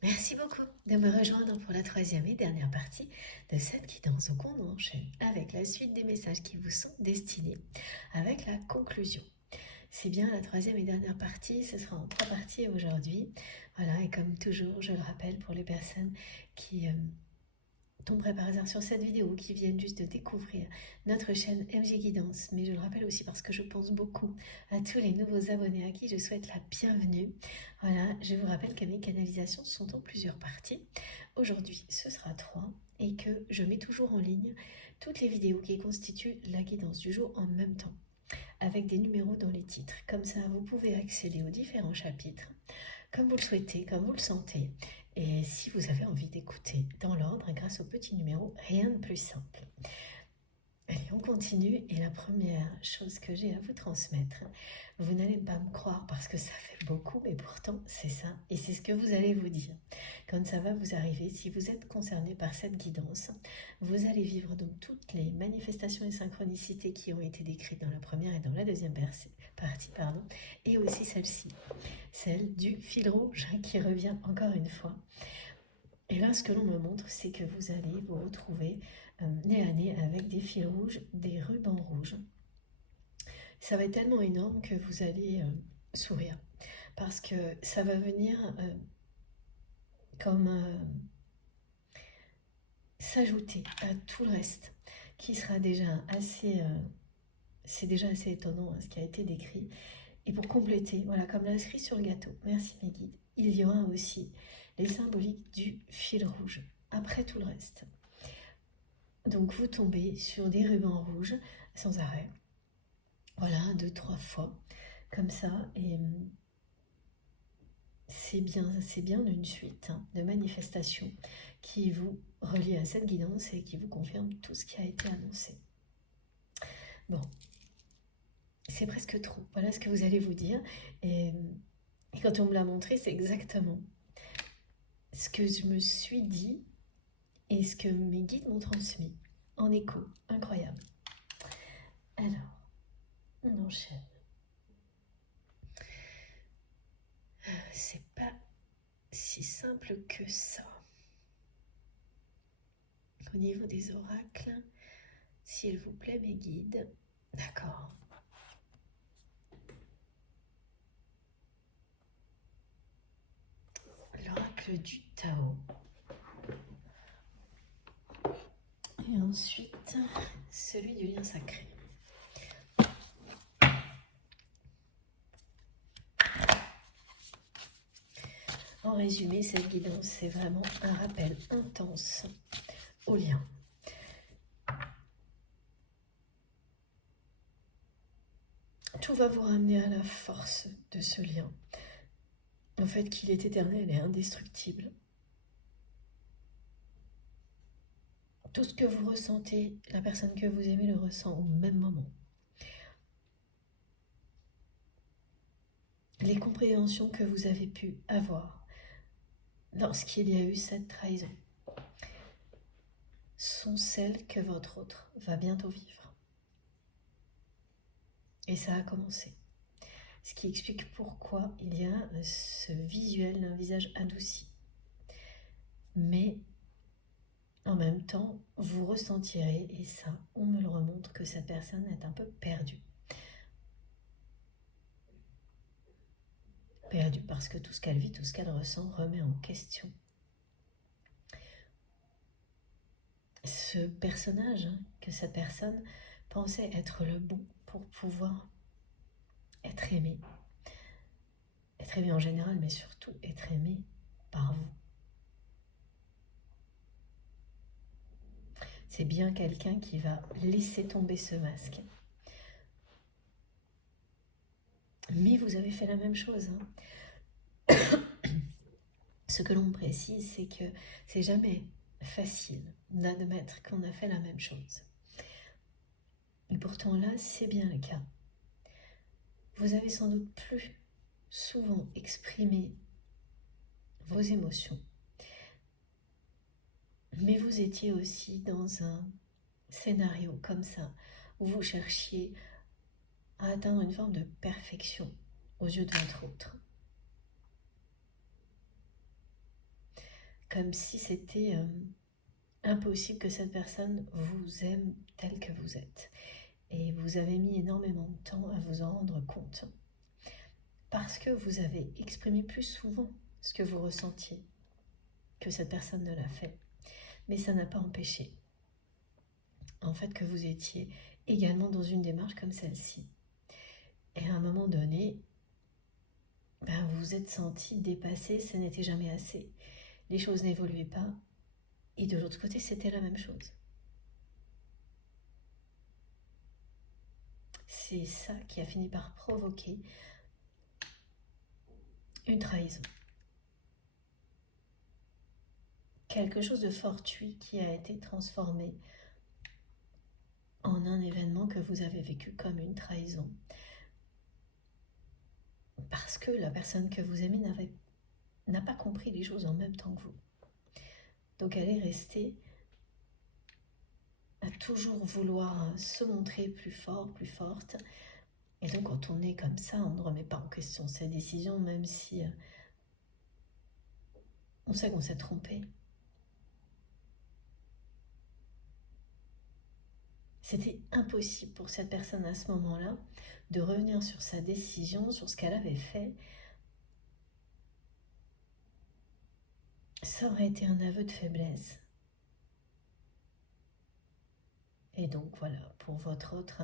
Merci beaucoup de me rejoindre pour la troisième et dernière partie de cette guidance. Donc on enchaîne avec la suite des messages qui vous sont destinés, avec la conclusion. C'est bien la troisième et dernière partie, ce sera en 3 parties aujourd'hui. Voilà, et comme toujours, je le rappelle pour les personnes qui tomberaient par hasard sur cette vidéo, qui viennent juste de découvrir notre chaîne MG Guidance, mais je le rappelle aussi parce que je pense beaucoup à tous les nouveaux abonnés à qui je souhaite la bienvenue. Voilà, je vous rappelle que mes canalisations sont en plusieurs parties. Aujourd'hui, ce sera 3 et que je mets toujours en ligne toutes les vidéos qui constituent la guidance du jour en même temps, avec des numéros dans les titres. Comme ça, vous pouvez accéder aux différents chapitres comme vous le souhaitez, comme vous le sentez. Et si vous avez envie d'écouter dans l'ordre, grâce au petit numéro, rien de plus simple. Allez, on continue. Et la première chose que j'ai à vous transmettre, vous n'allez pas me croire parce que ça fait beaucoup, mais pourtant c'est ça. Et c'est ce que vous allez vous dire. Quand ça va vous arriver, si vous êtes concerné par cette guidance, vous allez vivre donc toutes les manifestations et synchronicités qui ont été décrites dans la première et dans la deuxième partie, et aussi celle-ci, celle du fil rouge qui revient encore une fois. Et là, ce que l'on me montre, c'est que vous allez vous retrouver nez à nez avec des fils rouges, des rubans rouges. Ça va être tellement énorme que vous allez sourire, parce que ça va venir comme s'ajouter à tout le reste, qui sera déjà assez... c'est déjà assez étonnant ce qui a été décrit. Et pour compléter, voilà, comme la cerise sur le gâteau, merci mes guides, il y aura aussi les symboliques du fil rouge, après tout le reste. Donc vous tombez sur des rubans rouges sans arrêt, voilà, 2-3 fois, comme ça, et c'est bien une suite de manifestations qui vous relie à cette guidance et qui vous confirme tout ce qui a été annoncé. Bon, c'est presque trop, voilà ce que vous allez vous dire, et quand on me l'a montré, c'est exactement ce que je me suis dit et ce que mes guides m'ont transmis en écho. Incroyable. Alors, on enchaîne. C'est pas si simple que ça. Au niveau des oracles, s'il vous plaît, mes guides. D'accord. L'oracle du Tao. Et ensuite, celui du lien sacré. En résumé, cette guidance, c'est vraiment un rappel intense au lien. Tout va vous ramener à la force de ce lien, au fait qu'il est éternel et indestructible. Tout ce que vous ressentez, la personne que vous aimez le ressent au même moment. Les compréhensions que vous avez pu avoir lorsqu'il y a eu cette trahison sont celles que votre autre va bientôt vivre. Et ça a commencé. Ce qui explique pourquoi il y a ce visuel d'un visage adouci. Mais en même temps, vous ressentirez, et ça, on me le remontre, que cette personne est un peu perdue. Perdue parce que tout ce qu'elle vit, tout ce qu'elle ressent remet en question ce personnage, que cette personne pensait être le bon pour pouvoir être aimé. Être aimé en général, mais surtout être aimé par vous. C'est bien quelqu'un qui va laisser tomber ce masque. Mais vous avez fait la même chose. Ce que l'on précise, c'est que c'est jamais facile d'admettre qu'on a fait la même chose. Et pourtant là, c'est bien le cas. Vous avez sans doute plus souvent exprimé vos émotions, mais vous étiez aussi dans un scénario comme ça, où vous cherchiez à atteindre une forme de perfection aux yeux de votre autre. comme si c'était impossible que cette personne vous aime tel que vous êtes. Et vous avez mis énormément de temps à vous en rendre compte, parce que vous avez exprimé plus souvent ce que vous ressentiez que cette personne ne l'a fait. Mais ça n'a pas empêché, en fait, que vous étiez également dans une démarche comme celle-ci. Et à un moment donné, vous vous êtes senti dépassé, ça n'était jamais assez. Les choses n'évoluaient pas. Et de l'autre côté, c'était la même chose. C'est ça qui a fini par provoquer une trahison. Quelque chose de fortuit qui a été transformé en un événement que vous avez vécu comme une trahison. Parce que la personne que vous aimez n'a pas compris les choses en même temps que vous. Donc elle est restée à toujours vouloir se montrer plus fort, plus forte. Et donc quand on est comme ça, on ne remet pas en question sa décision, même si on sait qu'on s'est trompé. C'était impossible pour cette personne à ce moment-là de revenir sur sa décision, sur ce qu'elle avait fait. Ça aurait été un aveu de faiblesse. Et donc voilà, pour votre autre,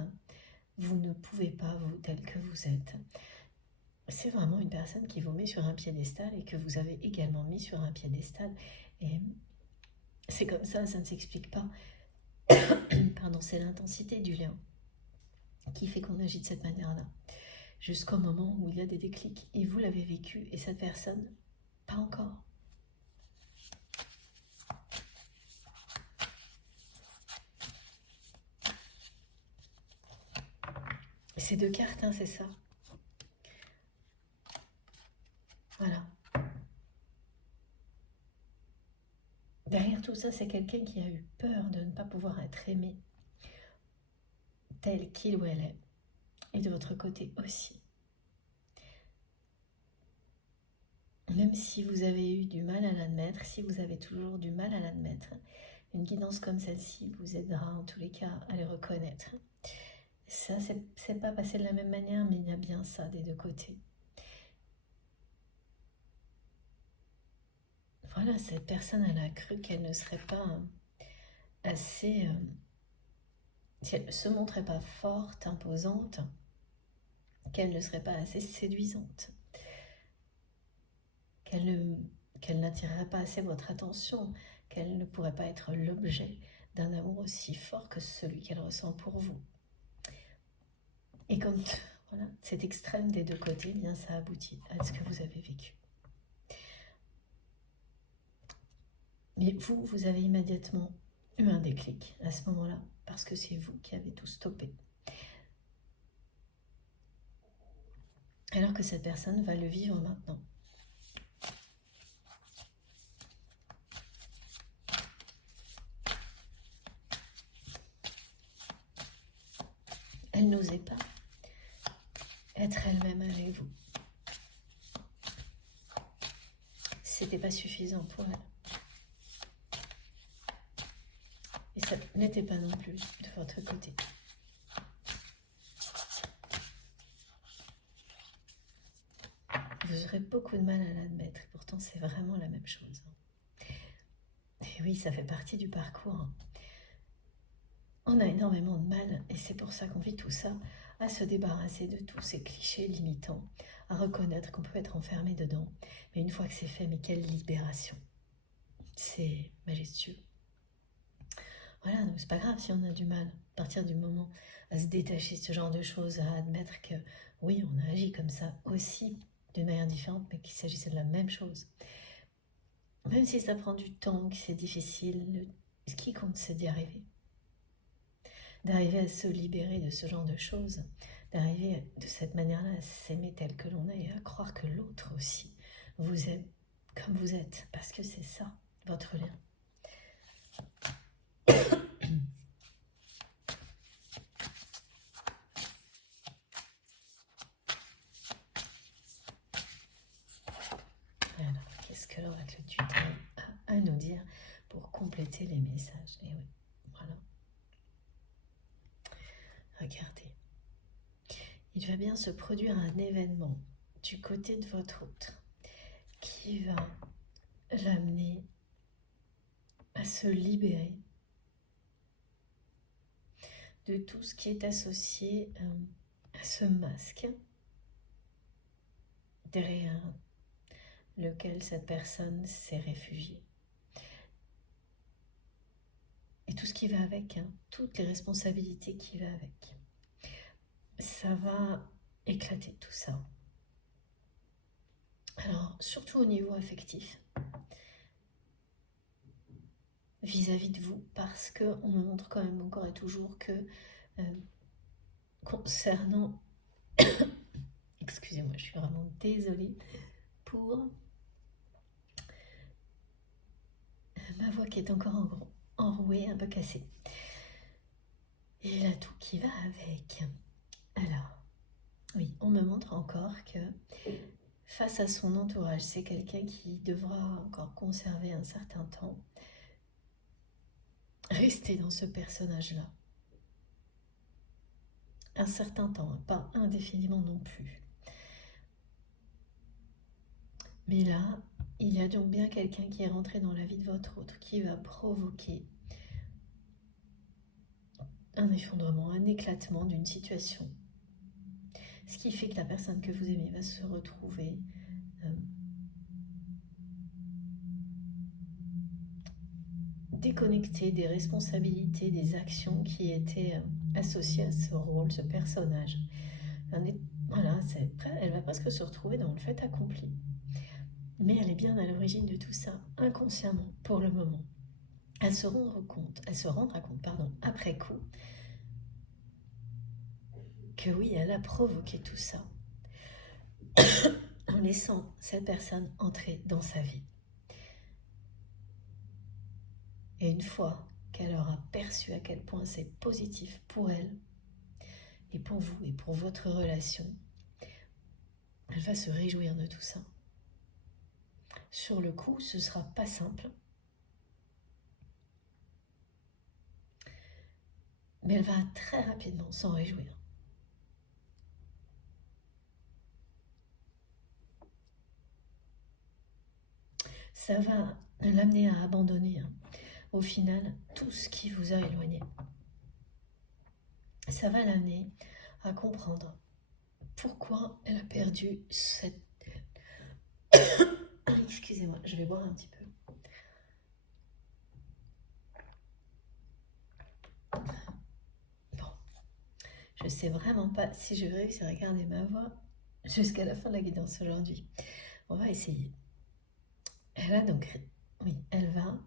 vous ne pouvez pas, vous, tel que vous êtes. C'est vraiment une personne qui vous met sur un piédestal et que vous avez également mis sur un piédestal. Et c'est comme ça ne s'explique pas. Pardon, c'est l'intensité du lien qui fait qu'on agit de cette manière-là. Jusqu'au moment où il y a des déclics. Et vous l'avez vécu et cette personne, pas encore. C'est deux cartes, hein, c'est ça. Voilà. Derrière tout ça, c'est quelqu'un qui a eu peur de ne pas pouvoir être aimé tel qu'il ou elle est. Et de votre côté aussi. Même si vous avez eu du mal à l'admettre, si vous avez toujours du mal à l'admettre, une guidance comme celle-ci vous aidera en tous les cas à le reconnaître. Ça, c'est pas passé de la même manière, mais il y a bien ça des deux côtés. Voilà, cette personne, elle a cru qu'elle ne serait pas assez... si elle ne se montrait pas forte, imposante, qu'elle ne serait pas assez séduisante, qu'elle n'attirerait pas assez votre attention, qu'elle ne pourrait pas être l'objet d'un amour aussi fort que celui qu'elle ressent pour vous. Et quand voilà, cet extrême des deux côtés, eh bien ça aboutit à ce que vous avez vécu. Mais vous avez immédiatement eu un déclic à ce moment-là, parce que c'est vous qui avez tout stoppé. Alors que cette personne va le vivre maintenant. Elle n'osait pas être elle-même avec vous. C'était pas suffisant pour elle. Et ça n'était pas non plus de votre côté. Vous aurez beaucoup de mal à l'admettre, et pourtant c'est vraiment la même chose. Et oui, ça fait partie du parcours. On a énormément de mal, et c'est pour ça qu'on vit tout ça, à se débarrasser de tous ces clichés limitants, à reconnaître qu'on peut être enfermé dedans. Mais une fois que c'est fait, mais quelle libération! C'est majestueux. Voilà, donc c'est pas grave si on a du mal, à partir du moment à se détacher de ce genre de choses, à admettre que oui, on a agi comme ça aussi, d'une manière différente, mais qu'il s'agissait de la même chose. Même si ça prend du temps, que c'est difficile, ce qui compte, c'est d'y arriver. D'arriver à se libérer de ce genre de choses, d'arriver de cette manière-là à s'aimer tel que l'on est et à croire que l'autre aussi vous aime comme vous êtes, parce que c'est ça, votre lien. Alors, qu'est-ce que l'oracle du temps a à nous refléter les messages. Et oui, voilà. Regardez. Il va bien se produire un événement du côté de votre autre qui va l'amener à se libérer de tout ce qui est associé à ce masque derrière lequel cette personne s'est réfugiée. Et tout ce qui va avec, toutes les responsabilités qui va avec. Ça va éclater tout ça. Alors, surtout au niveau affectif, vis-à-vis de vous, parce qu'on me montre quand même encore et toujours que concernant... Excusez-moi, je suis vraiment désolée pour ma voix qui est encore enrouée, un peu cassée. Et là, tout qui va avec. Alors, oui, on me montre encore que face à son entourage, c'est quelqu'un qui devra encore conserver un certain temps, rester dans ce personnage-là. Un certain temps, pas indéfiniment non plus. Mais là, il y a donc bien quelqu'un qui est rentré dans la vie de votre autre, qui va provoquer un effondrement, un éclatement d'une situation. Ce qui fait que la personne que vous aimez va se retrouver déconnectée des responsabilités, des actions qui étaient associées à ce rôle, ce personnage. Voilà, elle va presque se retrouver dans le fait accompli. Mais elle est bien à l'origine de tout ça, inconsciemment, pour le moment. Elle se rendra compte, après coup, que oui, elle a provoqué tout ça en laissant cette personne entrer dans sa vie. Et une fois qu'elle aura perçu à quel point c'est positif pour elle, et pour vous, et pour votre relation, elle va se réjouir de tout ça. Sur le coup, ce ne sera pas simple, mais elle va très rapidement s'en réjouir. Ça va l'amener à abandonner, au final, tout ce qui vous a éloigné. Ça va l'amener à comprendre pourquoi elle a perdu cette... Excusez-moi, je vais boire un petit peu. Bon, je sais vraiment pas si je vais réussir à garder ma voix jusqu'à la fin de la guidance aujourd'hui. On va essayer. Elle a donc... Oui, elle va...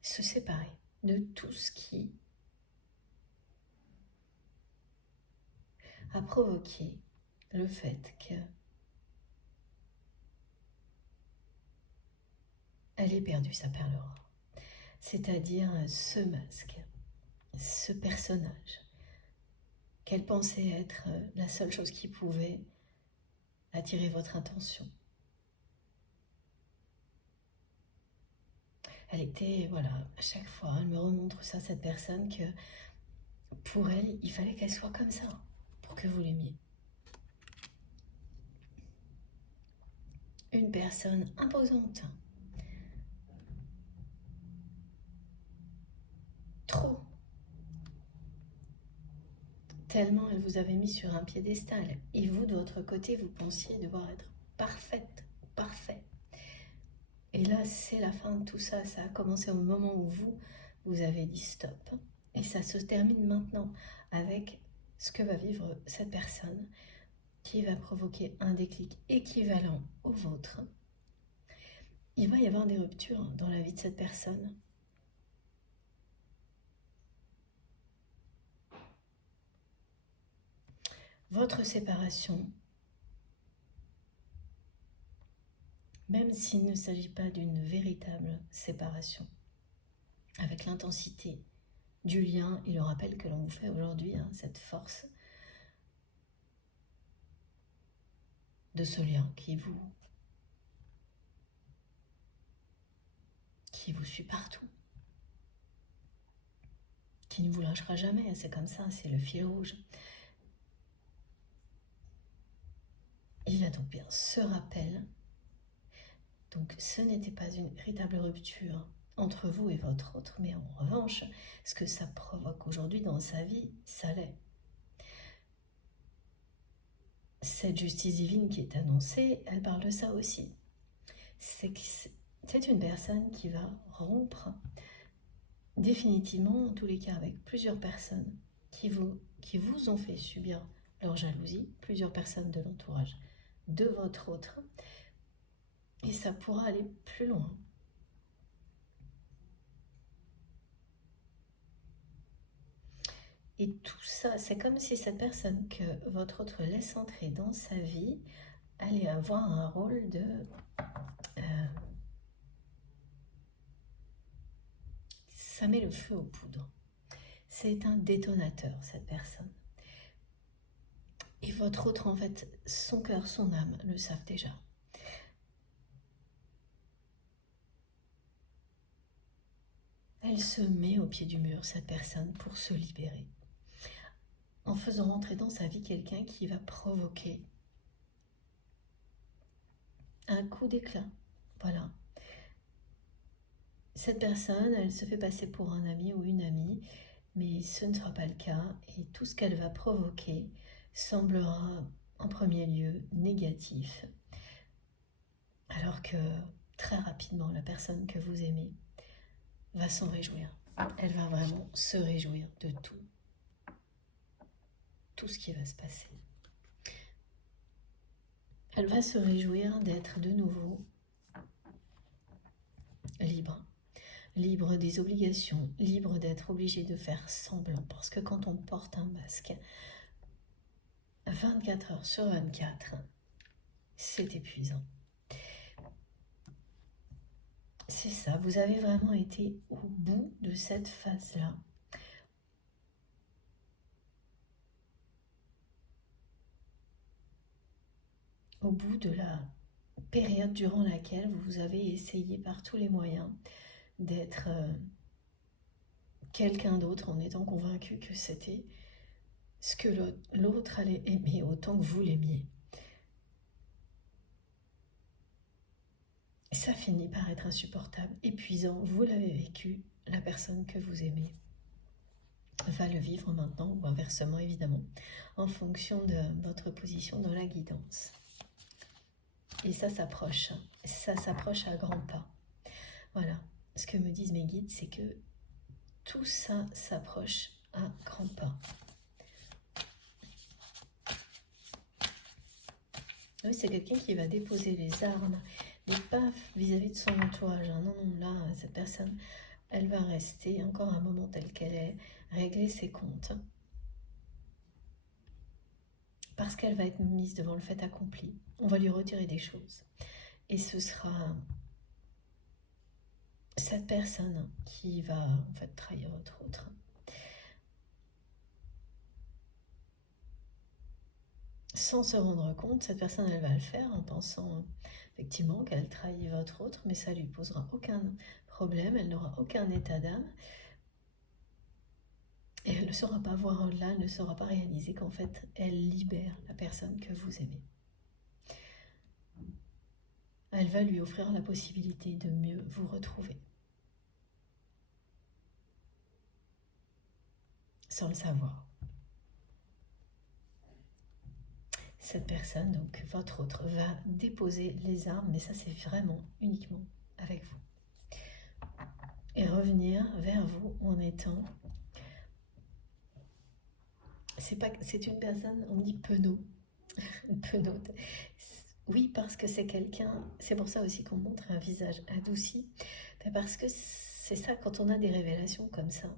se séparer de tout ce qui a provoqué le fait que elle ait perdu sa perle rare. C'est-à-dire ce masque, ce personnage qu'elle pensait être la seule chose qui pouvait attirer votre attention. Elle était, voilà, à chaque fois, elle me remontre ça, cette personne, que pour elle, il fallait qu'elle soit comme ça pour que vous l'aimiez. Une personne imposante. Trop. Tellement elle vous avait mis sur un piédestal. Et vous, de votre côté, vous pensiez devoir être parfaite, parfait. Et là, c'est la fin de tout ça. Ça a commencé au moment où vous avez dit stop. Et ça se termine maintenant avec ce que va vivre cette personne qui va provoquer un déclic équivalent au vôtre. Il va y avoir des ruptures dans la vie de cette personne. Votre séparation, même s'il ne s'agit pas d'une véritable séparation, avec l'intensité du lien et le rappel que l'on vous fait aujourd'hui, cette force de ce lien qui vous qui vous suit partout, qui ne vous lâchera jamais, c'est comme ça, c'est le fil rouge. Il a donc bien ce rappel. Donc ce n'était pas une véritable rupture entre vous et votre autre, mais en revanche, ce que ça provoque aujourd'hui dans sa vie, ça l'est. Cette justice divine qui est annoncée, elle parle de ça aussi. C'est une personne qui va rompre définitivement, en tous les cas avec plusieurs personnes qui vous ont fait subir leur jalousie, plusieurs personnes de l'entourage de votre autre, et ça pourra aller plus loin. Et tout ça, c'est comme si cette personne que votre autre laisse entrer dans sa vie allait avoir un rôle de... ça met le feu aux poudres. C'est un détonateur, cette personne. Et votre autre, en fait, son cœur, son âme le savent déjà. Elle se met au pied du mur, cette personne, pour se libérer. En faisant rentrer dans sa vie quelqu'un qui va provoquer un coup d'éclat. Voilà. Cette personne, elle se fait passer pour un ami ou une amie, mais ce ne sera pas le cas. Et tout ce qu'elle va provoquer semblera en premier lieu négatif. Alors que très rapidement, la personne que vous aimez va s'en réjouir. Elle va vraiment se réjouir de tout ce qui va se passer. Elle va se réjouir d'être de nouveau libre. Libre des obligations, libre d'être obligé de faire semblant. Parce que quand on porte un masque, 24 heures sur 24, c'est épuisant. C'est ça, vous avez vraiment été au bout de cette phase-là. Au bout de la période durant laquelle vous avez essayé par tous les moyens d'être quelqu'un d'autre en étant convaincu que c'était ce que l'autre allait aimer autant que vous l'aimiez. Ça finit par être insupportable, épuisant, vous l'avez vécu, la personne que vous aimez va le vivre maintenant ou inversement évidemment, en fonction de votre position dans la guidance. Et ça s'approche à grands pas. Voilà, ce que me disent mes guides, c'est que tout ça s'approche à grands pas. Oui, c'est quelqu'un qui va déposer les armes, mais pas vis-à-vis de son entourage. Non, non, là, cette personne, elle va rester encore un moment telle qu'elle est, régler ses comptes. Parce qu'elle va être mise devant le fait accompli. On va lui retirer des choses. Et ce sera cette personne qui va en fait trahir votre autre. Sans se rendre compte, cette personne, elle va le faire en pensant effectivement qu'elle trahit votre autre, mais ça lui posera aucun problème, elle n'aura aucun état d'âme. Et elle ne saura pas voir au-delà, elle ne saura pas réaliser qu'en fait, elle libère la personne que vous aimez. Elle va lui offrir la possibilité de mieux vous retrouver. Sans le savoir. Cette personne, donc votre autre, va déposer les armes, mais ça c'est vraiment uniquement avec vous. Et revenir vers vous en étant... C'est une personne, on dit penaud. Penaud. Oui, parce que c'est quelqu'un, c'est pour ça aussi qu'on montre un visage adouci, mais parce que c'est ça quand on a des révélations comme ça.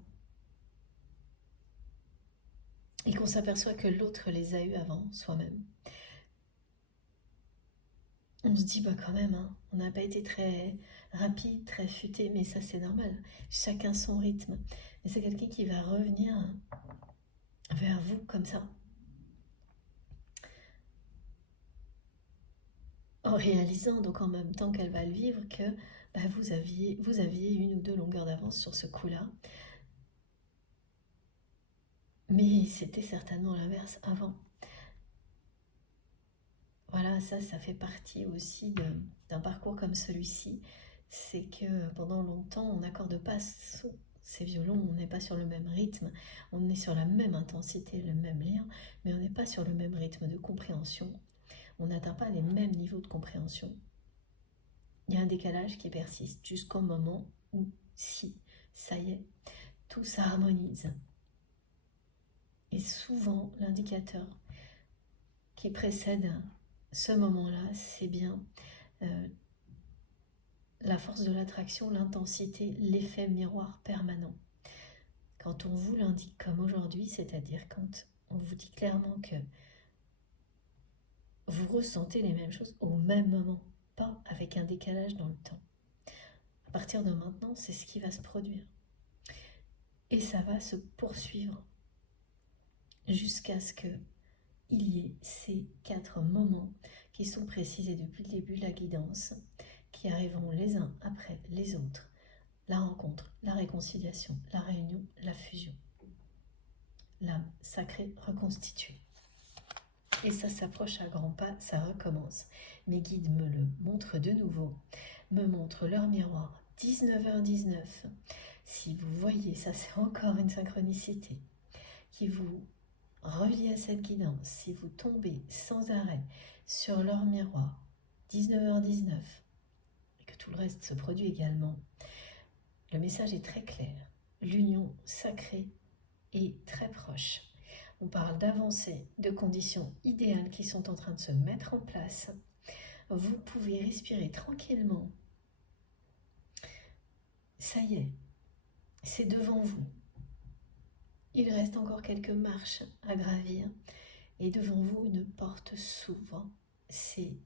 Et qu'on s'aperçoit que l'autre les a eues avant soi-même. On se dit, bah quand même, hein, on n'a pas été très rapide, très futé, mais ça c'est normal. Chacun son rythme. Mais c'est quelqu'un qui va revenir vers vous comme ça. en réalisant donc en même temps qu'elle va le vivre que vous aviez une ou deux longueurs d'avance sur ce coup-là. Mais c'était certainement l'inverse avant. Voilà, ça fait partie aussi d'un parcours comme celui-ci. C'est que pendant longtemps, on n'accorde pas ces violons, on n'est pas sur le même rythme, on est sur la même intensité, le même lien, mais on n'est pas sur le même rythme de compréhension. On n'atteint pas les mêmes niveaux de compréhension. Il y a un décalage qui persiste jusqu'au moment où, si, ça y est, tout s'harmonise. Et souvent, l'indicateur qui précède ce moment-là, c'est bien la force de l'attraction, l'intensité, l'effet miroir permanent. Quand on vous l'indique comme aujourd'hui, c'est-à-dire quand on vous dit clairement que vous ressentez les mêmes choses au même moment, pas avec un décalage dans le temps. À partir de maintenant, c'est ce qui va se produire. Et ça va se poursuivre jusqu'à ce qu'il y ait ces 4 moments qui sont précisés depuis le début de la guidance, qui arriveront les uns après les autres. La rencontre, la réconciliation, la réunion, la fusion. L'âme sacrée reconstituée. Et ça s'approche à grands pas, ça recommence. Mes guides me le montrent de nouveau, me montrent leur miroir, 19h19. Si vous voyez, ça c'est encore une synchronicité qui vous relie à cette guidance. Si vous tombez sans arrêt sur leur miroir, 19h19, et que tout le reste se produit également, le message est très clair. L'union sacrée est très proche. On parle d'avancées, de conditions idéales qui sont en train de se mettre en place. Vous pouvez respirer tranquillement. Ça y est, c'est devant vous. Il reste encore quelques marches à gravir et devant vous une porte s'ouvre. C'est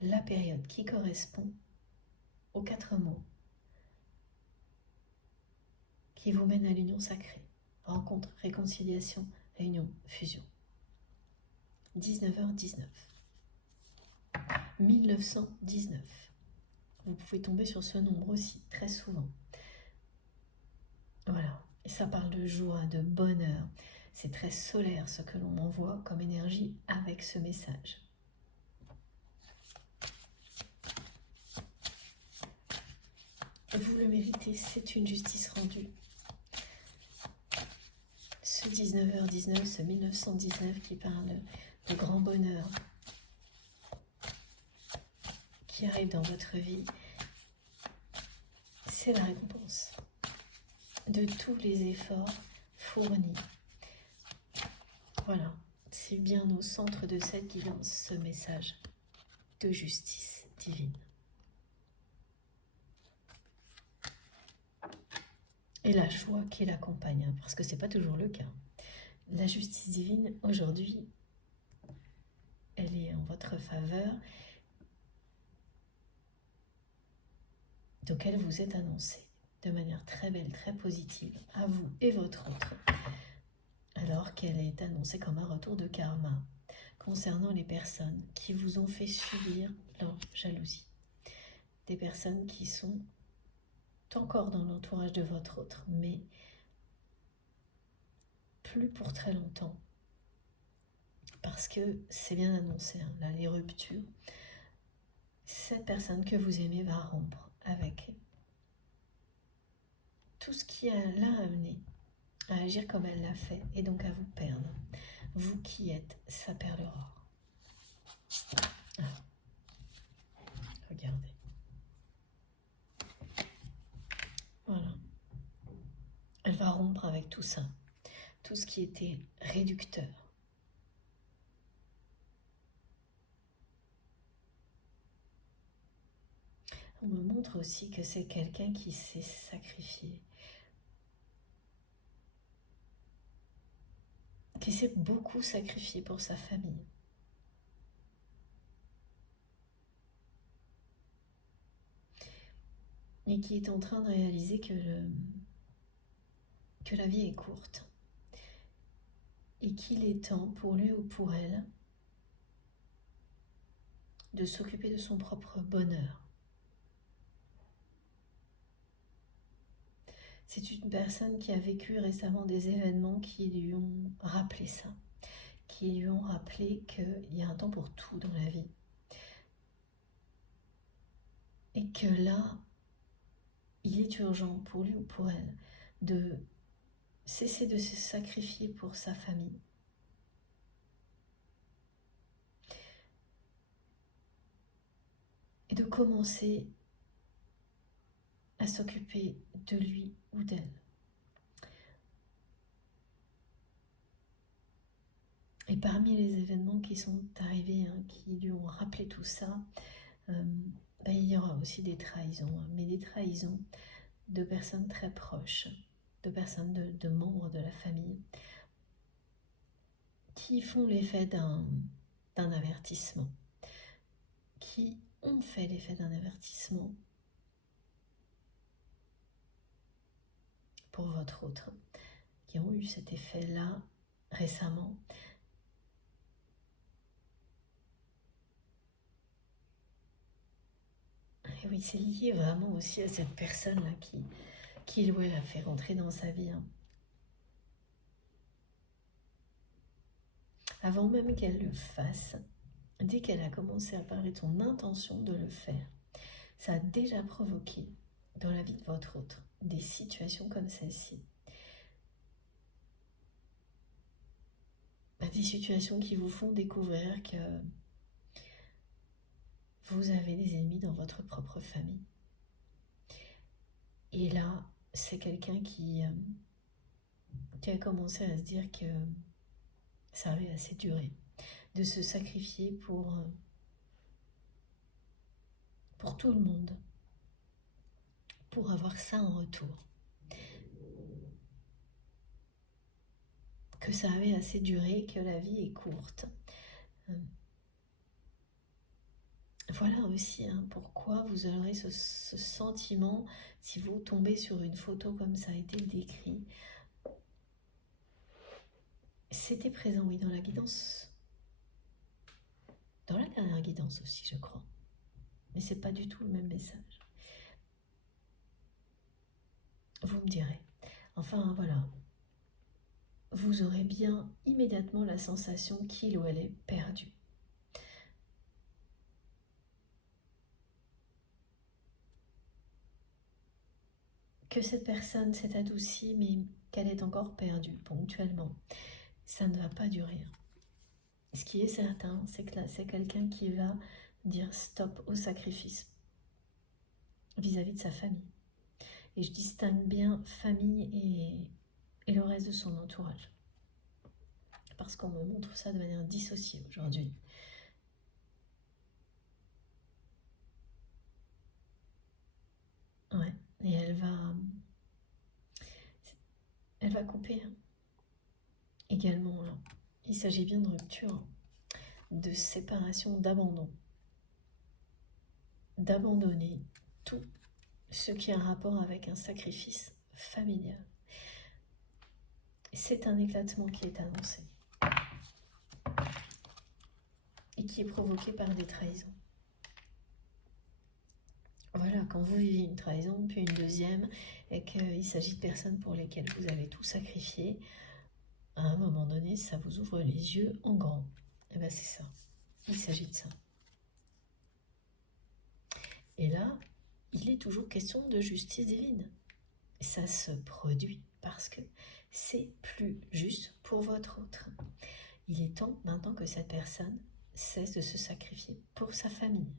la période qui correspond aux 4 mots qui vous mènent à l'union sacrée. Rencontre, réconciliation, réunion, fusion. 19h19. 1919. Vous pouvez tomber sur ce nombre aussi, très souvent. Voilà, et ça parle de joie, de bonheur. C'est très solaire ce que l'on envoie comme énergie avec ce message. Vous le méritez, c'est une justice rendue. Ce 19h19, ce 1919 qui parle de grand bonheur qui arrive dans votre vie, c'est la récompense de tous les efforts fournis. Voilà, c'est bien au centre de cette guidance, ce message de justice divine. Et la joie qui l'accompagne, parce que ce n'est pas toujours le cas. La justice divine, aujourd'hui, elle est en votre faveur. Donc elle vous est annoncée de manière très belle, très positive, à vous et votre autre, alors qu'elle est annoncée comme un retour de karma concernant les personnes qui vous ont fait subir leur jalousie. Des personnes qui sont encore dans l'entourage de votre autre, mais plus pour très longtemps. Parce que c'est bien annoncé, hein, là, les ruptures. Cette personne que vous aimez va rompre avec tout ce qui l'a amené à agir comme elle l'a fait et donc à vous perdre. Vous qui êtes sa perle rare. Ah. Regardez. Voilà. Elle va rompre avec tout ça. Tout ce qui était réducteur. On me montre aussi que c'est quelqu'un qui s'est sacrifié. Qui s'est beaucoup sacrifié pour sa famille. Et qui est en train de réaliser que la vie est courte. Et qu'il est temps pour lui ou pour elle de s'occuper de son propre bonheur. C'est une personne qui a vécu récemment des événements qui lui ont rappelé ça, qui lui ont rappelé qu'il y a un temps pour tout dans la vie. Et que là, il est urgent pour lui ou pour elle de cesser de se sacrifier pour sa famille. Et de commencer à s'occuper de lui ou d'elle. Et parmi les événements qui sont arrivés, qui lui ont rappelé tout ça, il y aura aussi des trahisons, mais des trahisons de personnes très proches, de personnes, de membres de la famille, qui font l'effet d'un avertissement, qui ont fait l'effet d'un avertissement pour votre autre, qui ont eu cet effet-là récemment. Et oui, c'est lié vraiment aussi à cette personne-là qui ou elle a fait rentrer dans sa vie. Avant même qu'elle le fasse, dès qu'elle a commencé à parler de son intention de le faire, ça a déjà provoqué dans la vie de votre autre des situations comme celle-ci. Des situations qui vous font découvrir que vous avez des ennemis dans votre propre famille. Et là, c'est quelqu'un qui a commencé à se dire que ça avait assez duré, de se sacrifier pour tout le monde, pour avoir ça en retour. Que ça avait assez duré, que la vie est courte. Voilà aussi pourquoi vous aurez ce sentiment, si vous tombez sur une photo comme ça a été décrit. C'était présent, oui, dans la guidance. Dans la dernière guidance aussi, je crois. Mais c'est pas du tout le même message. Vous me direz. Enfin, voilà. Vous aurez bien immédiatement la sensation qu'il ou elle est perdu. Que cette personne s'est adoucie, mais qu'elle est encore perdue ponctuellement. Ça ne va pas durer. Ce qui est certain, c'est que là, c'est quelqu'un qui va dire stop au sacrifice vis-à-vis de sa famille. Et je distingue bien famille et le reste de son entourage. Parce qu'on me montre ça de manière dissociée aujourd'hui. Ouais, et elle va couper. Également, là, il s'agit bien de rupture, de séparation, d'abandon. D'abandonner tout ce qui a un rapport avec un sacrifice familial. C'est un éclatement qui est annoncé et qui est provoqué par des trahisons. Voilà, quand vous vivez une trahison, puis une deuxième, et qu'il s'agit de personnes pour lesquelles vous avez tout sacrifié, à un moment donné, ça vous ouvre les yeux en grand. Et bien c'est ça, il s'agit de ça. Et là, il est toujours question de justice divine. Ça se produit parce que c'est plus juste pour votre autre. Il est temps maintenant que cette personne cesse de se sacrifier pour sa famille.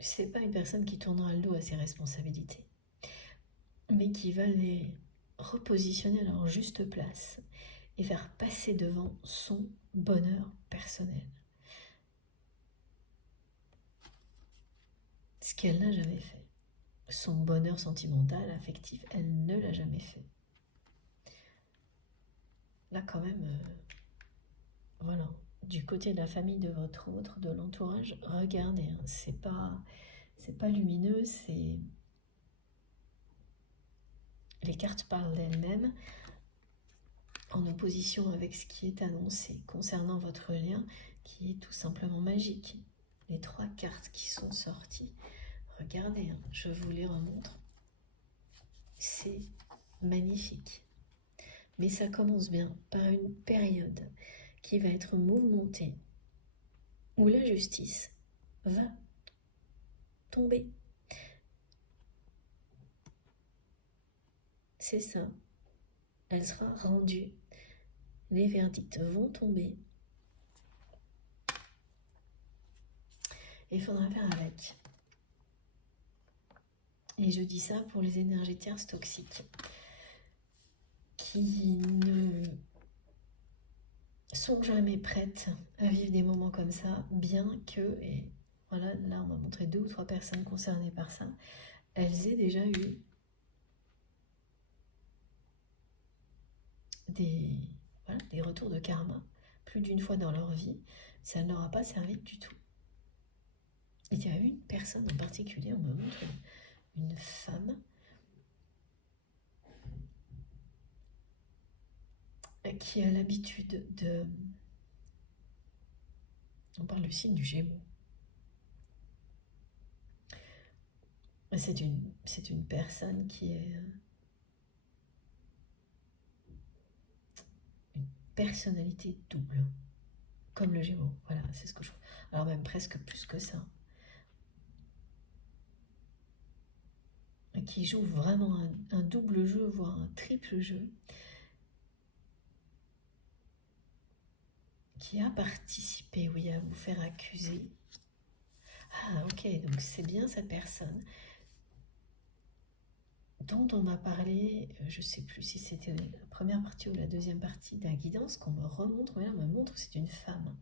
C'est pas une personne qui tournera le dos à ses responsabilités, mais qui va les repositionner à leur juste place et faire passer devant son bonheur personnel. Ce qu'elle n'a jamais fait. Son bonheur sentimental, affectif, elle ne l'a jamais fait. Là quand même, voilà, du côté de la famille de votre autre, de l'entourage, regardez, c'est pas lumineux, c'est... Les cartes parlent d'elles-mêmes. en opposition avec ce qui est annoncé concernant votre lien, qui est tout simplement magique. Les 3 cartes qui sont sorties, regardez, hein, je vous les remontre. C'est magnifique. Mais ça commence bien par une période qui va être mouvementée, où la justice va tomber. C'est ça. Elle sera rendue. Les verdicts vont tomber. Et il faudra faire avec. Et je dis ça pour les énergies tierces toxiques qui ne sont jamais prêtes à vivre des moments comme ça, bien que, et voilà, là on m'a montré 2 ou 3 personnes concernées par ça, elles aient déjà eu des retours de karma plus d'une fois dans leur vie. Ça ne leur a pas servi du tout. Il y a eu une personne en particulier, on me montre une femme qui a l'habitude de... On parle du signe du Gémeaux. C'est une personne qui est une personnalité double, comme le Gémeaux. Voilà, c'est ce que je trouve. Alors même presque plus que ça. Qui joue vraiment un double jeu, voire un triple jeu, qui a participé, oui, à vous faire accuser. Ah, ok, donc c'est bien cette personne dont on m'a parlé, je ne sais plus si c'était la première partie ou la deuxième partie de la guidance, qu'on me remontre, on me montre que c'est une femme.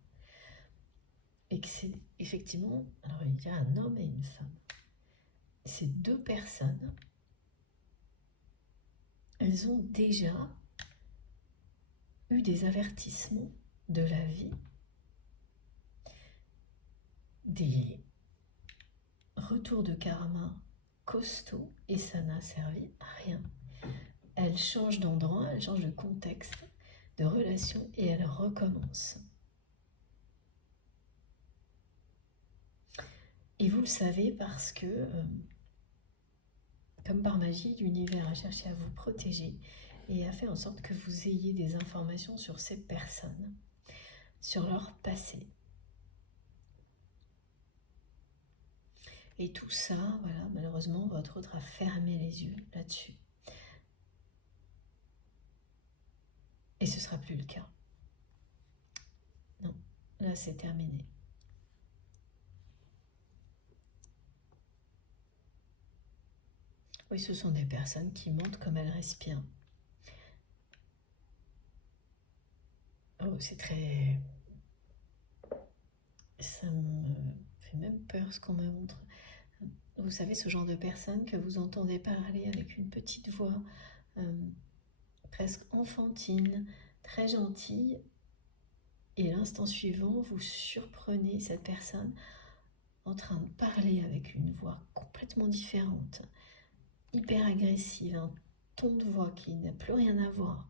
Et que c'est effectivement, alors il y a un homme et une femme. Ces 2 personnes, elles ont déjà eu des avertissements de la vie, des retours de karma costauds, et ça n'a servi à rien. Elles changent d'endroit, elles changent de contexte, de relation, et elles recommencent. Et vous le savez parce que, comme par magie, l'univers a cherché à vous protéger et a fait en sorte que vous ayez des informations sur ces personnes, sur leur passé. Et tout ça, voilà, malheureusement, votre autre a fermé les yeux là-dessus. Et ce ne sera plus le cas. Non, là c'est terminé. Oui, ce sont des personnes qui montrent comme elles respirent. Oh, c'est très... Ça me fait même peur ce qu'on me montre. Vous savez, ce genre de personnes que vous entendez parler avec une petite voix presque enfantine, très gentille, et l'instant suivant, vous surprenez cette personne en train de parler avec une voix complètement différente, hyper agressive, un ton de voix qui n'a plus rien à voir,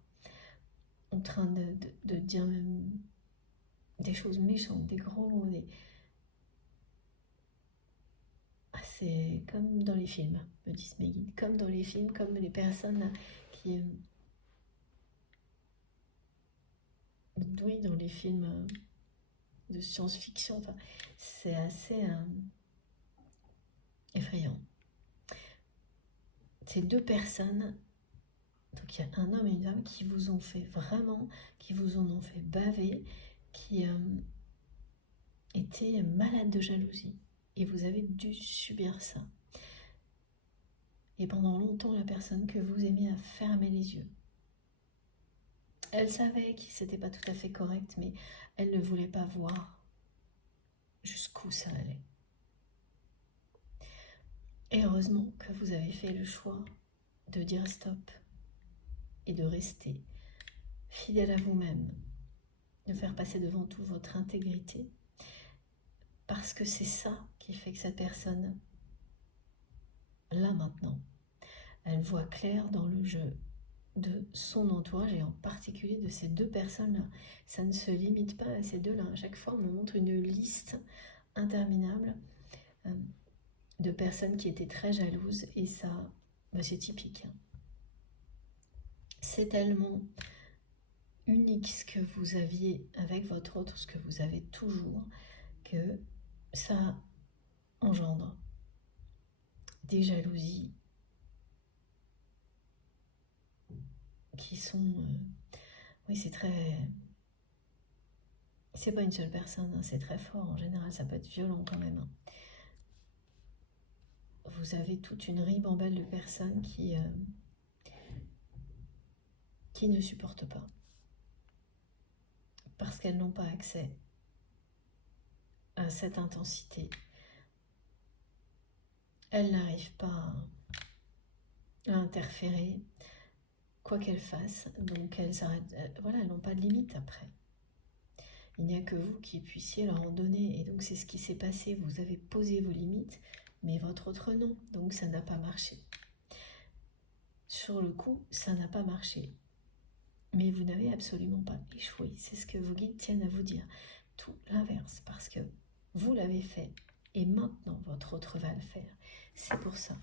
en train de dire même des choses méchantes, des gros mots, c'est comme dans les films, me disent mes guides, comme dans les films, comme les personnes qui... Oui, dans les films de science-fiction, enfin, c'est assez effrayant. Ces 2 personnes, donc il y a un homme et une femme qui vous ont fait vraiment, qui vous en ont fait baver, qui étaient malades de jalousie. Et vous avez dû subir ça. Et pendant longtemps, la personne que vous aimiez a fermé les yeux. Elle savait que c'était pas tout à fait correct, mais elle ne voulait pas voir jusqu'où ça allait. Et heureusement que vous avez fait le choix de dire stop et de rester fidèle à vous-même, de faire passer devant tout votre intégrité, parce que c'est ça qui fait que cette personne, là maintenant, elle voit clair dans le jeu de son entourage et en particulier de ces deux personnes-là. Ça ne se limite pas à ces deux-là. À chaque fois, on me montre une liste interminable de personnes qui étaient très jalouses et ça, c'est typique. C'est tellement unique ce que vous aviez avec votre autre, ce que vous avez toujours, que ça engendre des jalousies qui sont... oui, c'est très... C'est pas une seule personne, hein, c'est très fort. En général, ça peut être violent quand même. Hein. Vous avez toute une ribambelle de personnes qui ne supportent pas. Parce qu'elles n'ont pas accès à cette intensité. Elles n'arrivent pas à interférer, quoi qu'elles fassent. Donc elles arrêtent, voilà, elles n'ont pas de limite après. Il n'y a que vous qui puissiez leur en donner. Et donc c'est ce qui s'est passé. Vous avez posé vos limites, mais votre autre non. Donc ça n'a pas marché. Sur le coup, ça n'a pas marché. Mais vous n'avez absolument pas échoué. C'est ce que vos guides tiennent à vous dire. Tout l'inverse, parce que vous l'avez fait et maintenant votre autre va le faire. C'est pour ça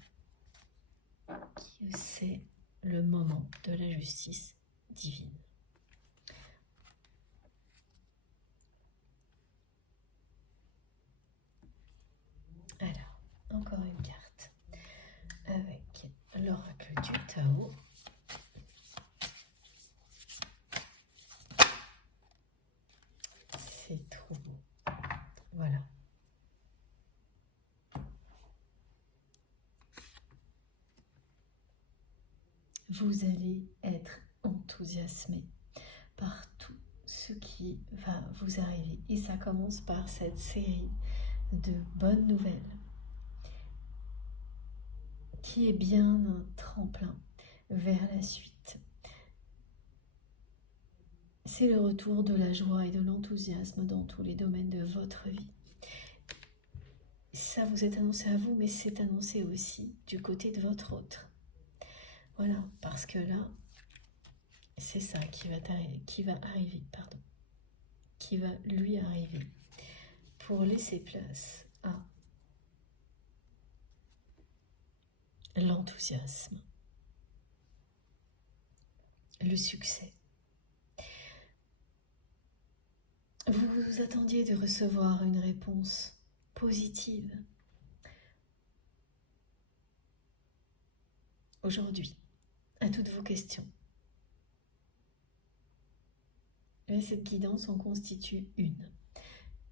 que c'est le moment de la justice divine. Alors, encore une carte avec l'oracle du Tao. C'est trop beau. Voilà. Vous allez être enthousiasmé par tout ce qui va vous arriver. Et ça commence par cette série de bonnes nouvelles qui est bien un tremplin vers la suite. C'est le retour de la joie et de l'enthousiasme dans tous les domaines de votre vie. Ça vous est annoncé à vous, mais c'est annoncé aussi du côté de votre autre. Voilà, parce que là, c'est ça qui va arriver, qui va lui arriver, pour laisser place à l'enthousiasme, le succès. Vous vous attendiez de recevoir une réponse positive aujourd'hui à toutes vos questions. Et cette guidance en constitue une.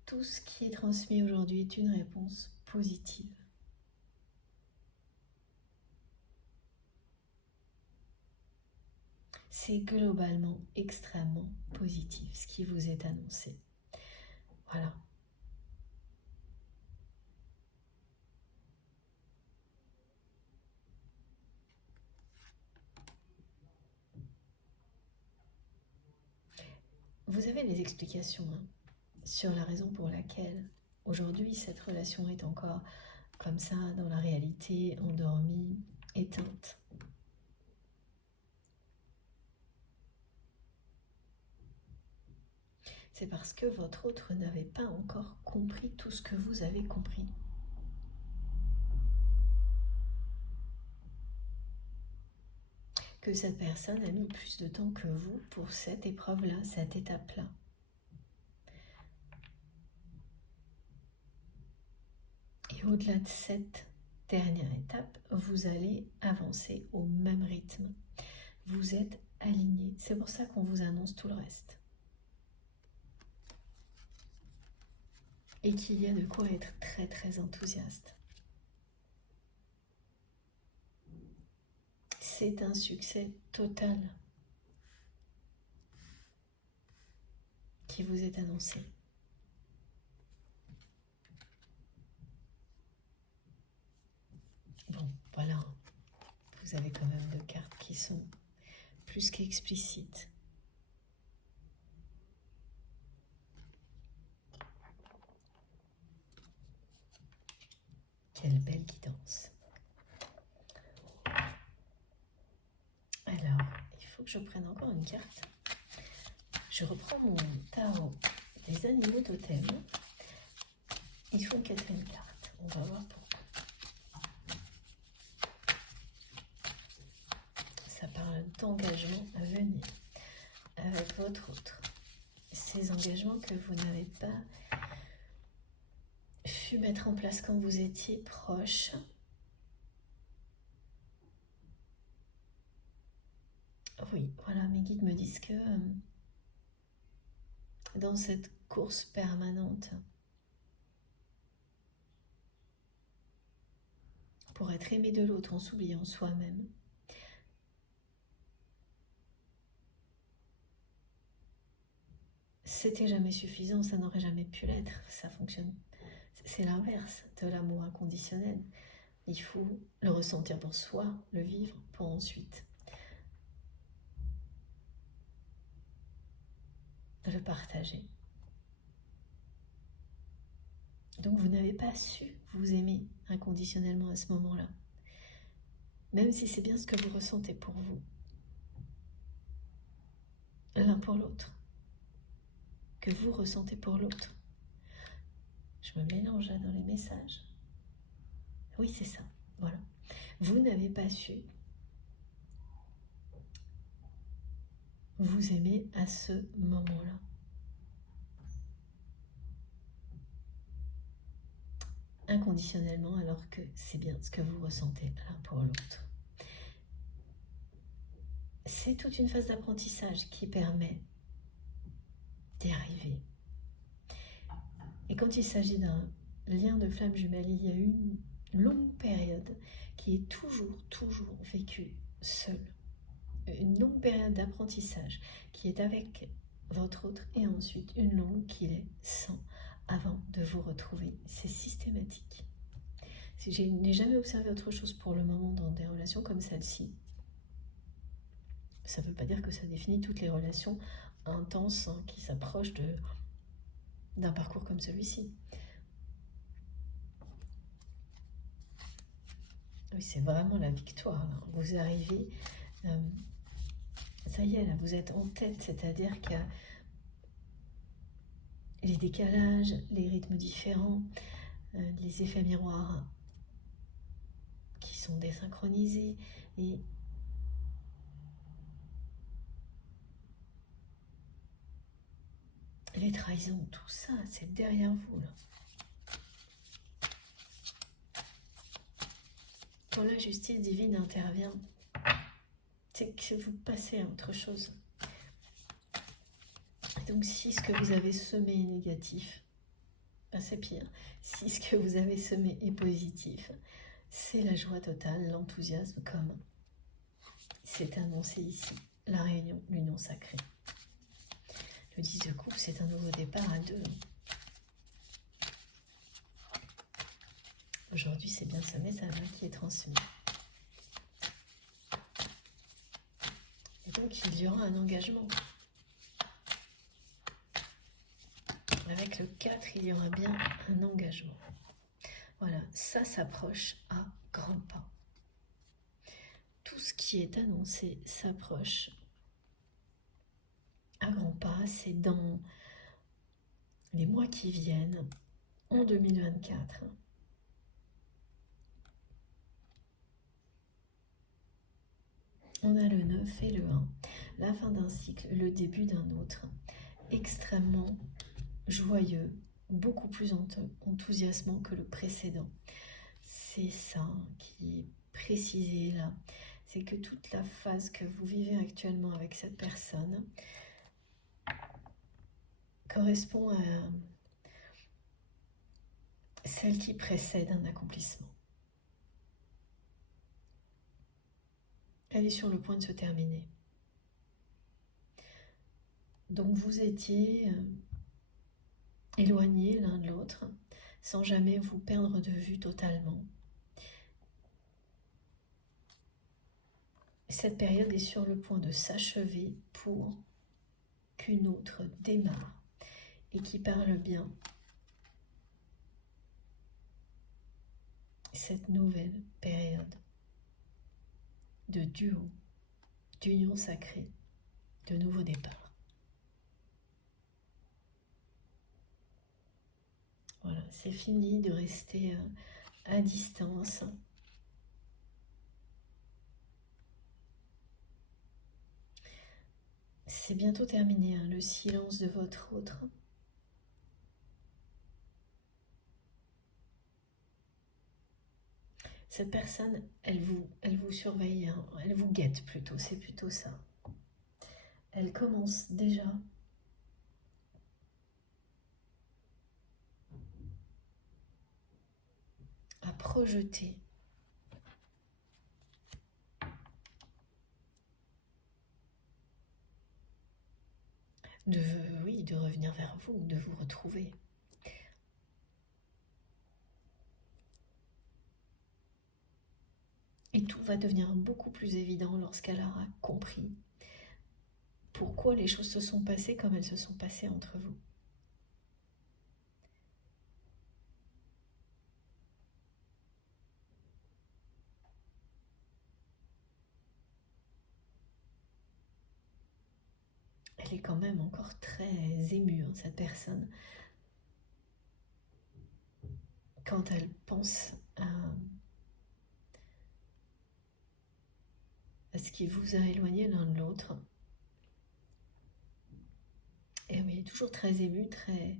Tout ce qui est transmis aujourd'hui est une réponse positive. C'est globalement extrêmement positif ce qui vous est annoncé. Voilà. Vous avez des explications sur la raison pour laquelle aujourd'hui cette relation est encore comme ça dans la réalité, endormie, éteinte. C'est parce que votre autre n'avait pas encore compris tout ce que vous avez compris. Que cette personne a mis plus de temps que vous pour cette épreuve-là, cette étape-là. Et au-delà de cette dernière étape, vous allez avancer au même rythme. Vous êtes aligné. C'est pour ça qu'on vous annonce tout le reste. Et qu'il y a de quoi être très très enthousiaste. C'est un succès total qui vous est annoncé. Bon, voilà, vous avez quand même deux cartes qui sont plus qu'explicites. Quelle belle guidance. Alors, il faut que je prenne encore une carte. Je reprends mon tarot des animaux totems. Il faut une quatrième carte. On va voir pourquoi. Ça parle d'engagement à venir avec votre autre. Ces engagements que vous n'avez pas pu mettre en place quand vous étiez proche. Oui, voilà, mes guides me disent que dans cette course permanente pour être aimé de l'autre en s'oubliant soi-même, c'était jamais suffisant, ça n'aurait jamais pu l'être, ça fonctionne. C'est l'inverse de l'amour inconditionnel. Il faut le ressentir pour soi, le vivre pour ensuite le partager. Donc vous n'avez pas su vous aimer inconditionnellement à ce moment-là, même si c'est bien ce que vous ressentez pour vous, l'un pour l'autre, que vous ressentez pour l'autre. Je me mélange là dans les messages. Oui, c'est ça, voilà. Vous n'avez pas su vous aimer à ce moment-là. Inconditionnellement, alors que c'est bien ce que vous ressentez l'un pour l'autre. C'est toute une phase d'apprentissage qui permet d'y arriver. Et quand il s'agit d'un lien de flamme jumelle, il y a une longue période qui est toujours vécue seule. Une longue période d'apprentissage qui est avec votre autre et ensuite une longue qu'il est sans avant de vous retrouver. C'est systématique. Je n'ai jamais observé autre chose pour le moment dans des relations comme celle-ci. Ça ne veut pas dire que ça définit toutes les relations intenses qui s'approchent d'un parcours comme celui-ci. Oui, c'est vraiment la victoire. Là. Vous arrivez, ça y est, là, vous êtes en tête, c'est-à-dire qu'il y a les décalages, les rythmes différents, les effets miroirs qui sont désynchronisés et les trahisons, tout ça, c'est derrière vous. Là. Quand la justice divine intervient, c'est que vous passez à autre chose. Et donc si ce que vous avez semé est négatif, ben c'est pire. Si ce que vous avez semé est positif, c'est la joie totale, l'enthousiasme, comme c'est annoncé ici. La réunion, l'union sacrée. Le 10 de coupe, c'est un nouveau départ à deux. Aujourd'hui, c'est bien ce message qui est transmis. Et donc, il y aura un engagement. Avec le 4, il y aura bien un engagement. Voilà, ça s'approche à grands pas. Tout ce qui est annoncé s'approche à grands pas. C'est dans les mois qui viennent, en 2024. On a le 9 et le 1, la fin d'un cycle, le début d'un autre, extrêmement joyeux, beaucoup plus enthousiasmant que le précédent. C'est ça qui est précisé là, c'est que toute la phase que vous vivez actuellement avec cette personne correspond à celle qui précède un accomplissement. Elle est sur le point de se terminer. Donc vous étiez éloignés l'un de l'autre, sans jamais vous perdre de vue totalement. Cette période est sur le point de s'achever pour qu'une autre démarre et qui parle bien cette nouvelle période de duo, d'union sacrée, de nouveau départ. Voilà, c'est fini de rester à distance. C'est bientôt terminé, hein, le silence de votre autre. Cette personne, elle vous surveille, hein, elle vous guette plutôt, c'est plutôt ça. Elle commence déjà à projeter de revenir vers vous, de vous retrouver. Et tout va devenir beaucoup plus évident lorsqu'elle aura compris pourquoi les choses se sont passées comme elles se sont passées entre vous. Elle est quand même encore très émue, hein, cette personne, quand elle pense à ce qui vous a éloigné l'un de l'autre. Et oui, toujours très émue, très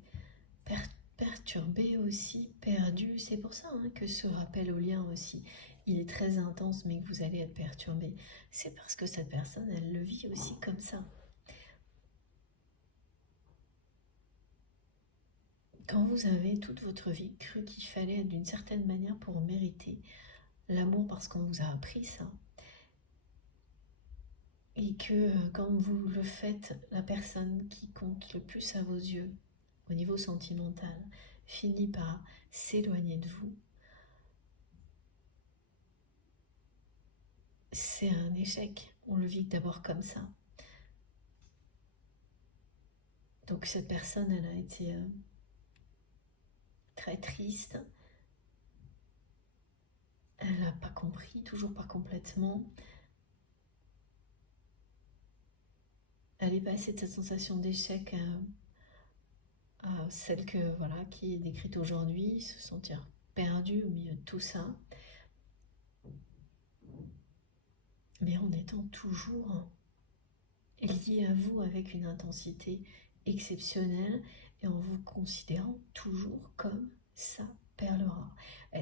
perturbée aussi, perdue. C'est pour ça, hein, que ce rappel au lien aussi, il est très intense, mais que vous allez être perturbé. C'est parce que cette personne, elle le vit aussi comme ça. Quand vous avez toute votre vie cru qu'il fallait d'une certaine manière pour mériter l'amour parce qu'on vous a appris ça, et que quand vous le faites, la personne qui compte le plus à vos yeux, au niveau sentimental, finit par s'éloigner de vous, c'est un échec. On le vit d'abord comme ça. Donc cette personne, elle a été très triste. Elle n'a pas compris, toujours pas complètement. Elle est passée de cette sensation d'échec à celle qui est décrite aujourd'hui, se sentir perdue au milieu de tout ça. Mais en étant toujours lié à vous avec une intensité exceptionnelle et en vous considérant toujours comme sa perle rare.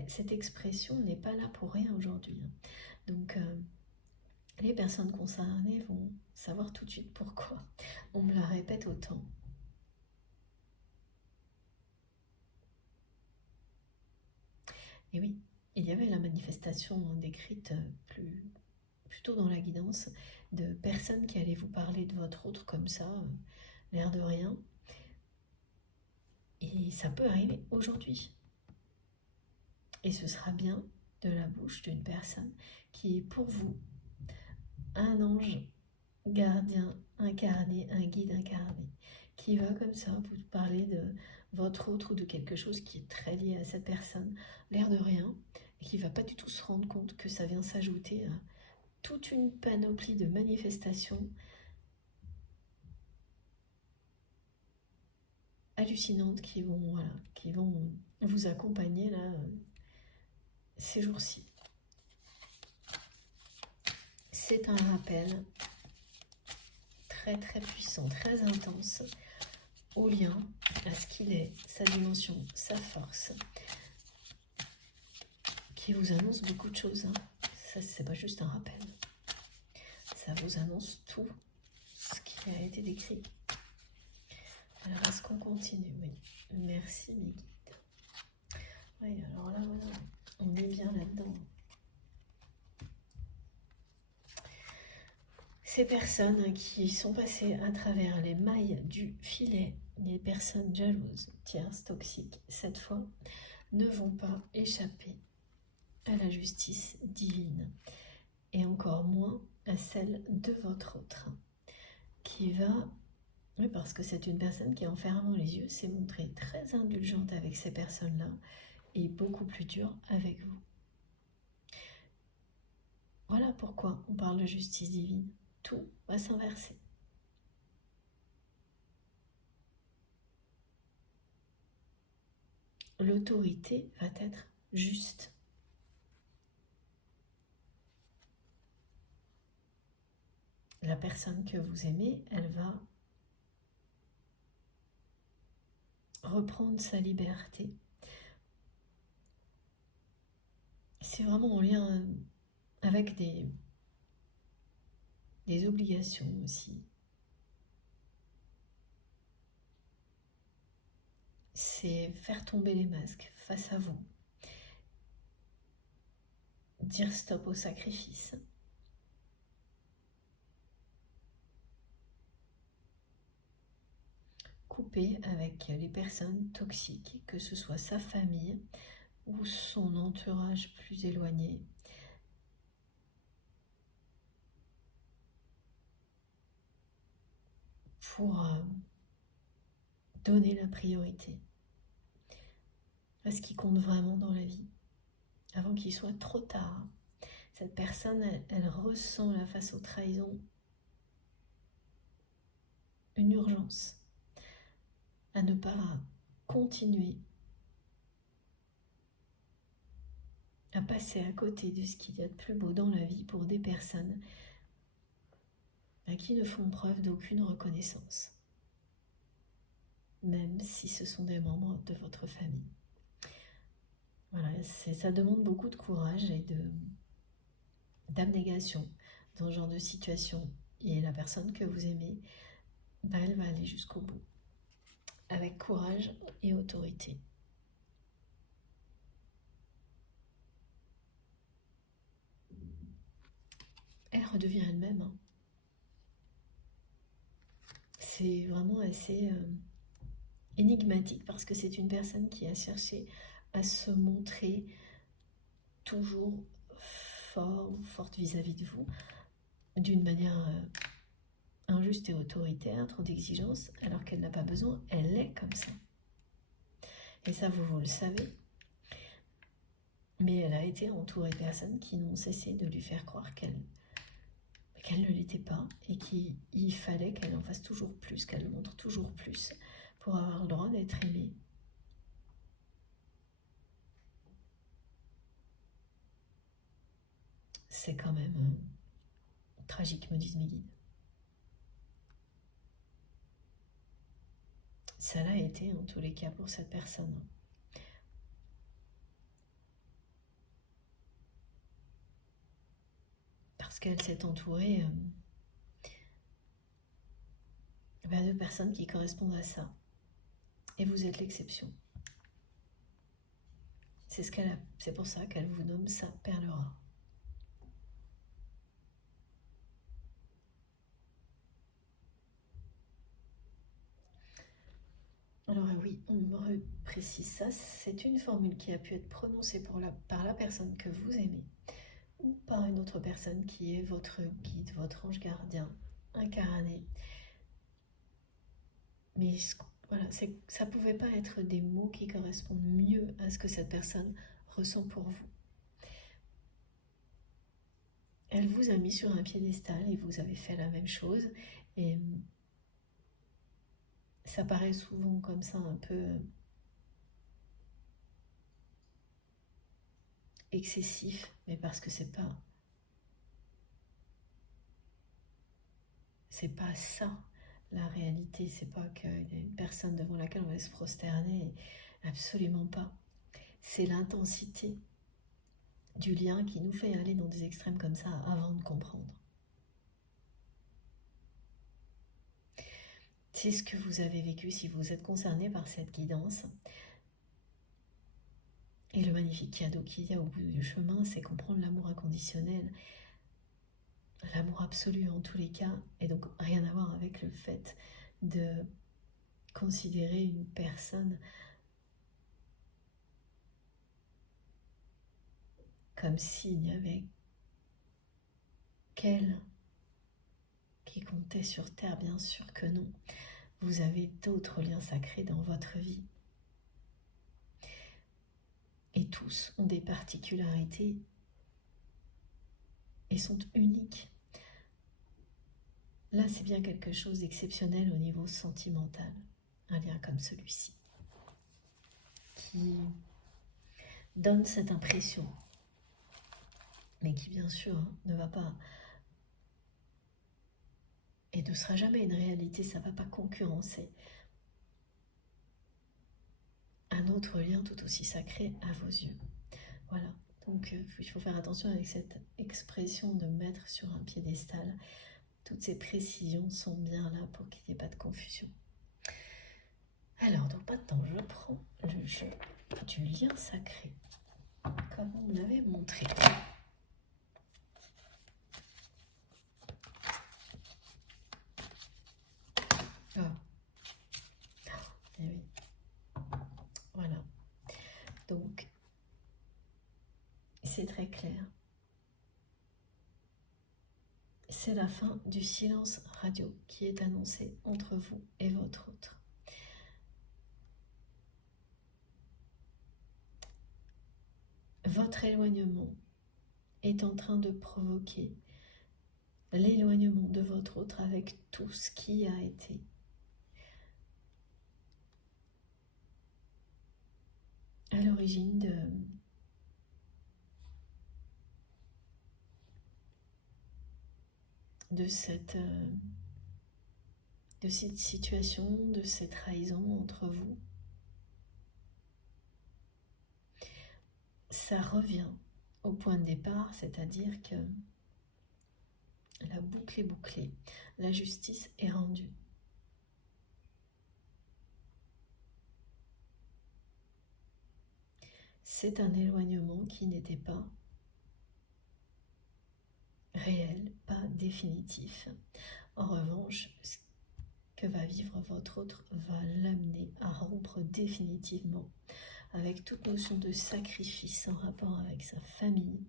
Cette expression n'est pas là pour rien aujourd'hui. Donc les personnes concernées vont savoir tout de suite pourquoi on me la répète autant. Et oui, il y avait la manifestation décrite plutôt dans la guidance de personnes qui allaient vous parler de votre autre comme ça, l'air de rien. Et ça peut arriver aujourd'hui. Et ce sera bien de la bouche d'une personne qui est pour vous un ange gardien incarné, un guide incarné, qui va comme ça vous parler de votre autre ou de quelque chose qui est très lié à cette personne, l'air de rien, et qui ne va pas du tout se rendre compte que ça vient s'ajouter à toute une panoplie de manifestations hallucinantes qui vont vous accompagner là ces jours-ci. C'est un rappel très très puissant, très intense au lien, à ce qu'il est, sa dimension, sa force, qui vous annonce beaucoup de choses. Hein. Ça, c'est pas juste un rappel. Ça vous annonce tout ce qui a été décrit. Alors, est-ce qu'on continue? Oui. Merci, mes guides. Oui, alors là, voilà, on est bien là-dedans. Ces personnes qui sont passées à travers les mailles du filet, les personnes jalouses, tierces, toxiques, cette fois, ne vont pas échapper à la justice divine, et encore moins à celle de votre autre, qui va, oui, parce que c'est une personne qui, en fermant les yeux, s'est montrée très indulgente avec ces personnes-là, et beaucoup plus dure avec vous. Voilà pourquoi on parle de justice divine. tout va s'inverser. L'autorité va être juste. La personne que vous aimez, elle va reprendre sa liberté. C'est vraiment en lien avec des obligations aussi. C'est faire tomber les masques face à vous. Dire stop au sacrifice. Couper avec les personnes toxiques, que ce soit sa famille ou son entourage plus éloigné. Pour donner la priorité à ce qui compte vraiment dans la vie, avant qu'il soit trop tard. Cette personne, elle ressent là, face aux trahisons une urgence à ne pas continuer à passer à côté de ce qu'il y a de plus beau dans la vie pour des personnes qui ne font preuve d'aucune reconnaissance, même si ce sont des membres de votre famille. Voilà, ça demande beaucoup de courage et d'abnégation dans ce genre de situation. Et la personne que vous aimez, elle va aller jusqu'au bout, avec courage et autorité. Elle redevient elle-même. C'est vraiment assez énigmatique parce que c'est une personne qui a cherché à se montrer toujours forte vis-à-vis de vous, d'une manière injuste et autoritaire, trop d'exigences, alors qu'elle n'a pas besoin, elle est comme ça. Et ça, vous le savez. Mais elle a été entourée de personnes qui n'ont cessé de lui faire croire qu'elle ne l'était pas et qu'il fallait qu'elle en fasse toujours plus, qu'elle montre toujours plus pour avoir le droit d'être aimée. C'est quand même tragique, me disent mes guides. Ça l'a été en tous les cas pour cette personne. Parce qu'elle s'est entourée de personnes qui correspondent à ça. Et vous êtes l'exception. C'est pour ça qu'elle vous nomme sa perle rare. Alors oui, on me précise ça, c'est une formule qui a pu être prononcée par la personne que vous aimez ou par une autre personne qui est votre guide, votre ange gardien incarné. Mais voilà, ça ne pouvait pas être des mots qui correspondent mieux à ce que cette personne ressent pour vous. Elle vous a mis sur un piédestal et vous avez fait la même chose. Et ça paraît souvent comme ça un peu excessif, mais parce que c'est pas ça la réalité. C'est pas qu'il y a une personne devant laquelle on va se prosterner, absolument pas. C'est l'intensité du lien qui nous fait aller dans des extrêmes comme ça avant de comprendre. C'est ce que vous avez vécu si vous êtes concerné par cette guidance. Et le magnifique cadeau qu'il y a au bout du chemin, c'est comprendre l'amour inconditionnel, l'amour absolu en tous les cas, et donc rien à voir avec le fait de considérer une personne comme s'il n'y avait qu'elle qui comptait sur Terre. Bien sûr que non. Vous avez d'autres liens sacrés dans votre vie. Et tous ont des particularités et sont uniques. Là, c'est bien quelque chose d'exceptionnel au niveau sentimental, un lien comme celui-ci, qui donne cette impression, mais qui bien sûr ne va pas et ne sera jamais une réalité, ça ne va pas concurrencer un autre lien tout aussi sacré à vos yeux. Voilà, donc il faut faire attention avec cette expression de mettre sur un piédestal. Toutes ces précisions sont bien là pour qu'il n'y ait pas de confusion. Alors, donc maintenant, je prends le jeu du lien sacré, comme on me l'avait montré. Ah, eh oui. Voilà. Donc, c'est très clair. C'est la fin du silence radio qui est annoncé entre vous et votre autre. Votre éloignement est en train de provoquer l'éloignement de votre autre avec tout ce qui a été. À l'origine de cette situation, de cette trahison entre vous. Ça revient au point de départ, c'est-à-dire que la boucle est bouclée, la justice est rendue. C'est un éloignement qui n'était pas réel, pas définitif. En revanche, ce que va vivre votre autre va l'amener à rompre définitivement avec toute notion de sacrifice en rapport avec sa famille,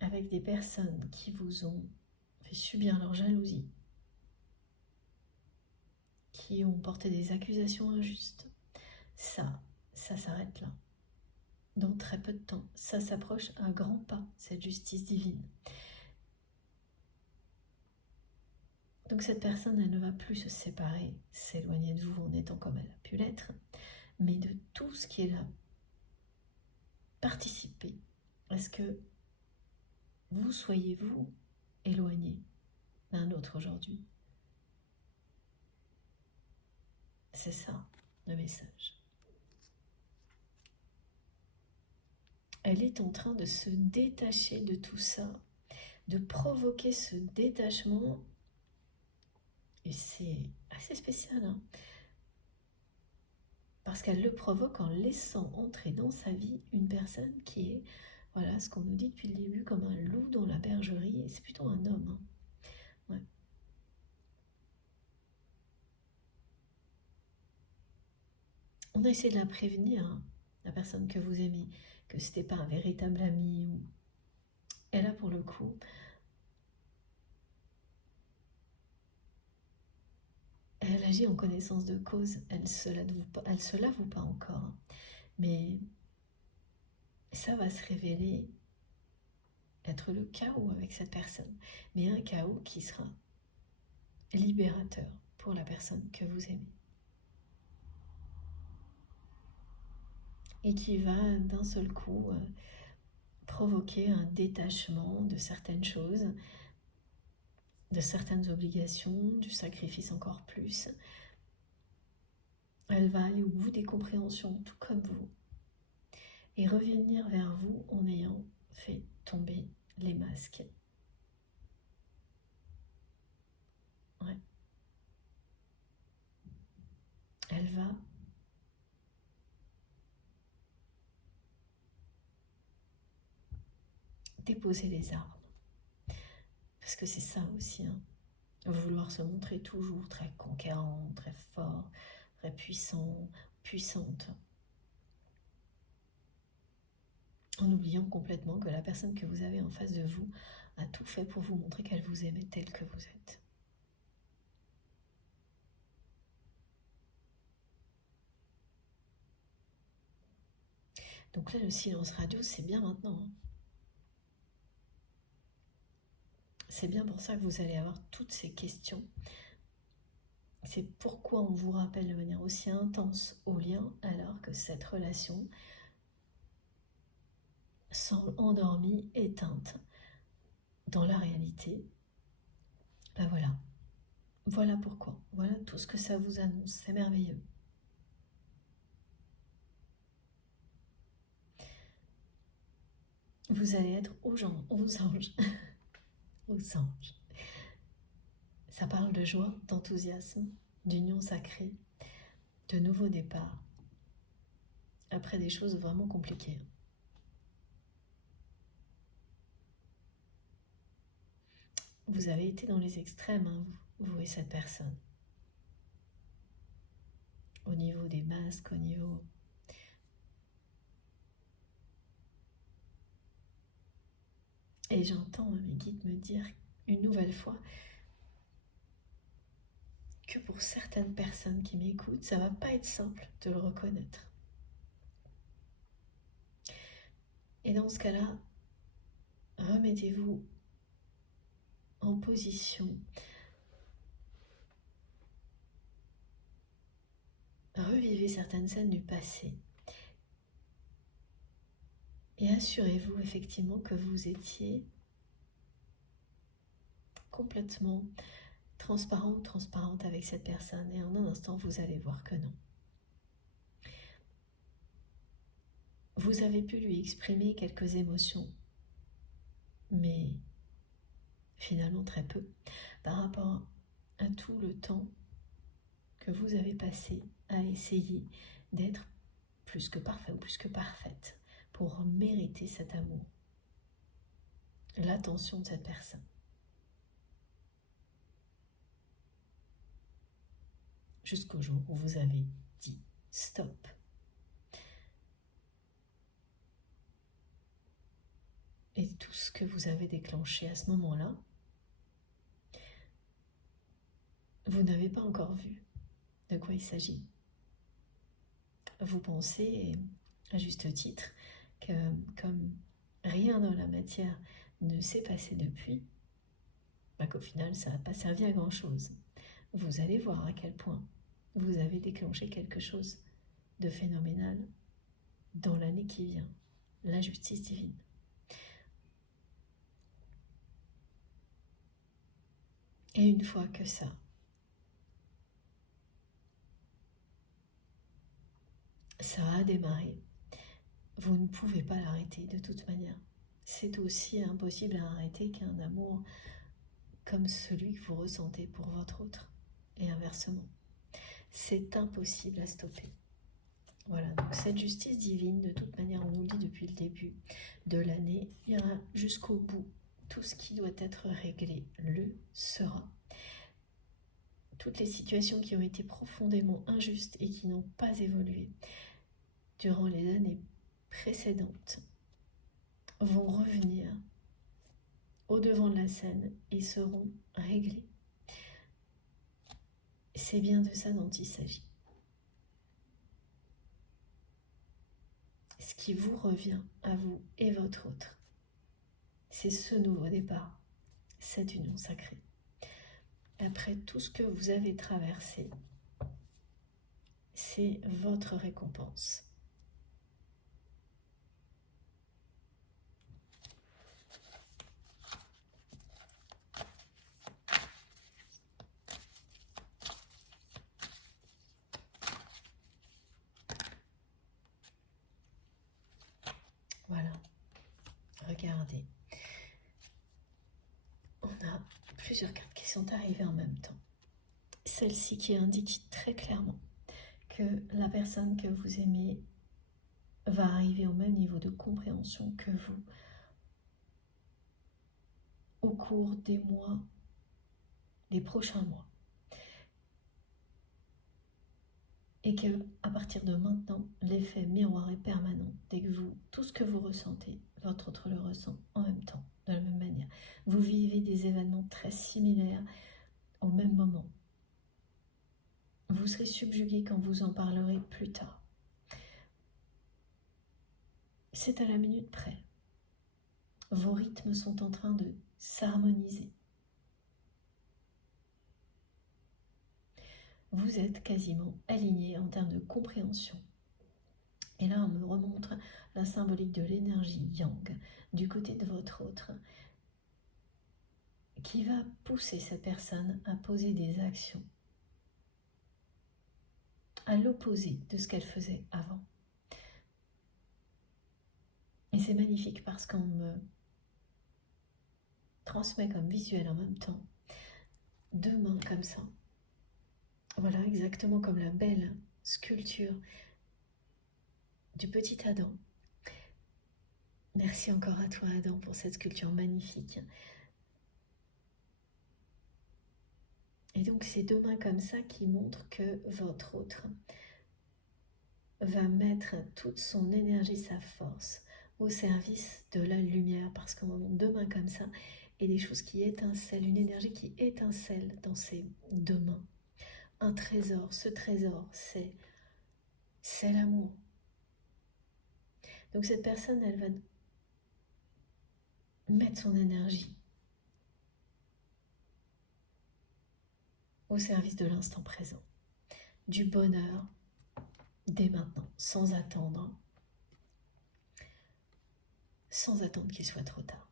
avec des personnes qui vous ont fait subir leur jalousie, qui ont porté des accusations injustes. Ça s'arrête là. Dans très peu de temps, ça s'approche à grands pas, cette justice divine. Donc cette personne, elle ne va plus se séparer, s'éloigner de vous en étant comme elle a pu l'être, mais de tout ce qui est là, participer à ce que vous soyez, vous, éloigné d'un autre aujourd'hui. C'est ça, le message. Elle est en train de se détacher de tout ça, de provoquer ce détachement. Et c'est assez spécial, hein, parce qu'elle le provoque en laissant entrer dans sa vie une personne qui est, voilà, ce qu'on nous dit depuis le début, comme un loup dans la bergerie, et c'est plutôt un homme. Hein. Ouais. On a essayé de la prévenir, hein, la personne que vous aimez, que c'était pas un véritable ami. Et là, pour le coup, elle agit en connaissance de cause, elle se l'avoue pas encore, hein. Mais ça va se révéler être le chaos avec cette personne, mais un chaos qui sera libérateur pour la personne que vous aimez. Et qui va d'un seul coup provoquer un détachement de certaines choses, de certaines obligations, du sacrifice encore plus. Elle va aller au bout des compréhensions, tout comme vous, et revenir vers vous en ayant fait tomber les masques. Ouais. Elle va déposer les armes. Parce que c'est ça aussi, hein. Vouloir se montrer toujours très conquérant, très fort, très puissant, puissante. En oubliant complètement que la personne que vous avez en face de vous a tout fait pour vous montrer qu'elle vous aimait tel que vous êtes. Donc là, le silence radio, c'est bien maintenant. Hein. C'est bien pour ça que vous allez avoir toutes ces questions. C'est pourquoi on vous rappelle de manière aussi intense au lien alors que cette relation semble endormie, éteinte. Dans la réalité, ben voilà. Voilà pourquoi. Voilà tout ce que ça vous annonce. C'est merveilleux. Vous allez être aux anges. Aux anges. Ça parle de joie, d'enthousiasme, d'union sacrée, de nouveau départ. Après des choses vraiment compliquées. Vous avez été dans les extrêmes, hein, vous et cette personne. Au niveau des masques, au niveau... Et j'entends mes guides me dire une nouvelle fois que pour certaines personnes qui m'écoutent, ça va pas être simple de le reconnaître. Et dans ce cas-là, remettez-vous en position. Revivez certaines scènes du passé. Et assurez-vous effectivement que vous étiez complètement transparent ou transparente avec cette personne. Et en un instant, vous allez voir que non. Vous avez pu lui exprimer quelques émotions, mais finalement très peu, par rapport à tout le temps que vous avez passé à essayer d'être plus que parfait ou plus que parfaite pour mériter cet amour, l'attention de cette personne. Jusqu'au jour où vous avez dit stop. Et tout ce que vous avez déclenché à ce moment-là, vous n'avez pas encore vu de quoi il s'agit. Vous pensez, à juste titre, que comme rien dans la matière ne s'est passé depuis, bah qu'au final ça n'a pas servi à grand chose. Vous allez voir à quel point vous avez déclenché quelque chose de phénoménal dans l'année qui vient, la justice divine. Et une fois que ça a démarré, vous ne pouvez pas l'arrêter de toute manière. C'est aussi impossible à arrêter qu'un amour comme celui que vous ressentez pour votre autre, et inversement. C'est impossible à stopper. Voilà, donc cette justice divine, de toute manière, on nous le dit depuis le début de l'année, ira jusqu'au bout. Tout ce qui doit être réglé le sera. Toutes les situations qui ont été profondément injustes et qui n'ont pas évolué durant les années précédentes vont revenir au devant de la scène et seront réglées. C'est bien de ça dont il s'agit. Ce qui vous revient à vous et votre autre, c'est ce nouveau départ, cette union sacrée. Après tout ce que vous avez traversé, c'est votre récompense. Voilà, regardez. On a plusieurs cartes qui sont arrivées en même temps. Celle-ci qui indique très clairement que la personne que vous aimez va arriver au même niveau de compréhension que vous au cours des mois, des prochains mois. Et que à partir de maintenant, l'effet miroir est permanent. Dès que tout ce que vous ressentez, votre autre le ressent en même temps, de la même manière. Vous vivez des événements très similaires au même moment. Vous serez subjugué quand vous en parlerez plus tard. C'est à la minute près. Vos rythmes sont en train de s'harmoniser. vous êtes quasiment aligné en termes de compréhension. Et là, on me remontre la symbolique de l'énergie yang du côté de votre autre, qui va pousser cette personne à poser des actions à l'opposé de ce qu'elle faisait avant. Et c'est magnifique parce qu'on me transmet comme visuel en même temps 2 mains comme ça. Voilà, exactement comme la belle sculpture du petit Adam. Merci encore à toi, Adam, pour cette sculpture magnifique. Et donc, ces 2 mains comme ça qui montrent que votre autre va mettre toute son énergie, sa force au service de la lumière, parce qu'on montre 2 mains comme ça et des choses qui étincellent, une énergie qui étincelle dans ces 2 mains. Un trésor, ce trésor, c'est l'amour. Donc cette personne, elle va mettre son énergie au service de l'instant présent, du bonheur dès maintenant, sans attendre qu'il soit trop tard.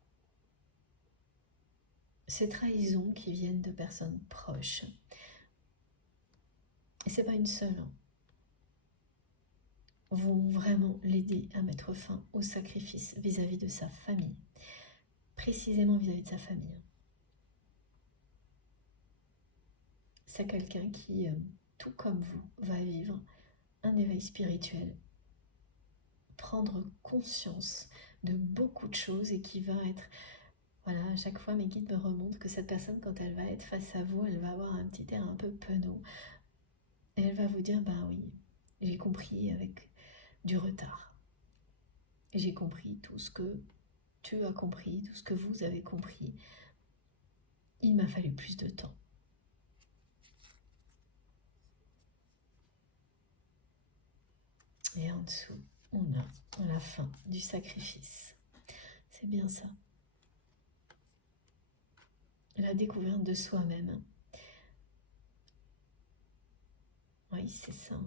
Ces trahisons qui viennent de personnes proches, et c'est pas une seule, vont vraiment l'aider à mettre fin au sacrifice vis-à-vis de sa famille, précisément vis-à-vis de sa famille. C'est quelqu'un qui, tout comme vous, va vivre un éveil spirituel, prendre conscience de beaucoup de choses et qui va être... Voilà, à chaque fois mes guides me remontent que cette personne, quand elle va être face à vous, elle va avoir un petit air un peu penaud. Et elle va vous dire, bah oui, j'ai compris avec du retard. J'ai compris tout ce que tu as compris, tout ce que vous avez compris. Il m'a fallu plus de temps. Et en dessous, on a la fin du sacrifice. C'est bien ça. La découverte de soi-même. Oui, c'est ça.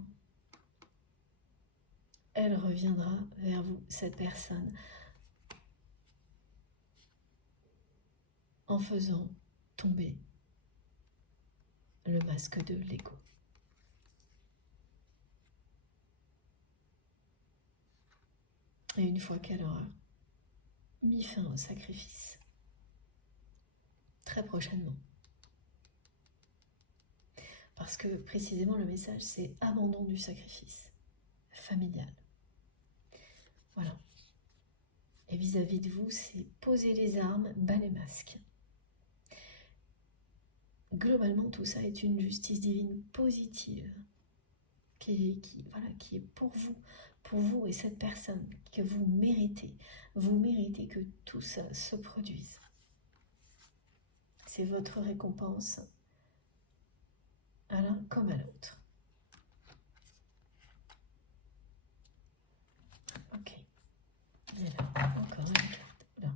Elle reviendra vers vous, cette personne, en faisant tomber le masque de l'ego. Et une fois qu'elle aura mis fin au sacrifice, très prochainement, parce que précisément le message c'est abandon du sacrifice familial. Voilà. Et vis-à-vis de vous, c'est poser les armes, bas les masques. Globalement, tout ça est une justice divine positive qui est pour vous et cette personne que vous méritez. Vous méritez que tout ça se produise. C'est votre récompense à l'un comme à l'autre. Ok. Et là, encore une carte. Là.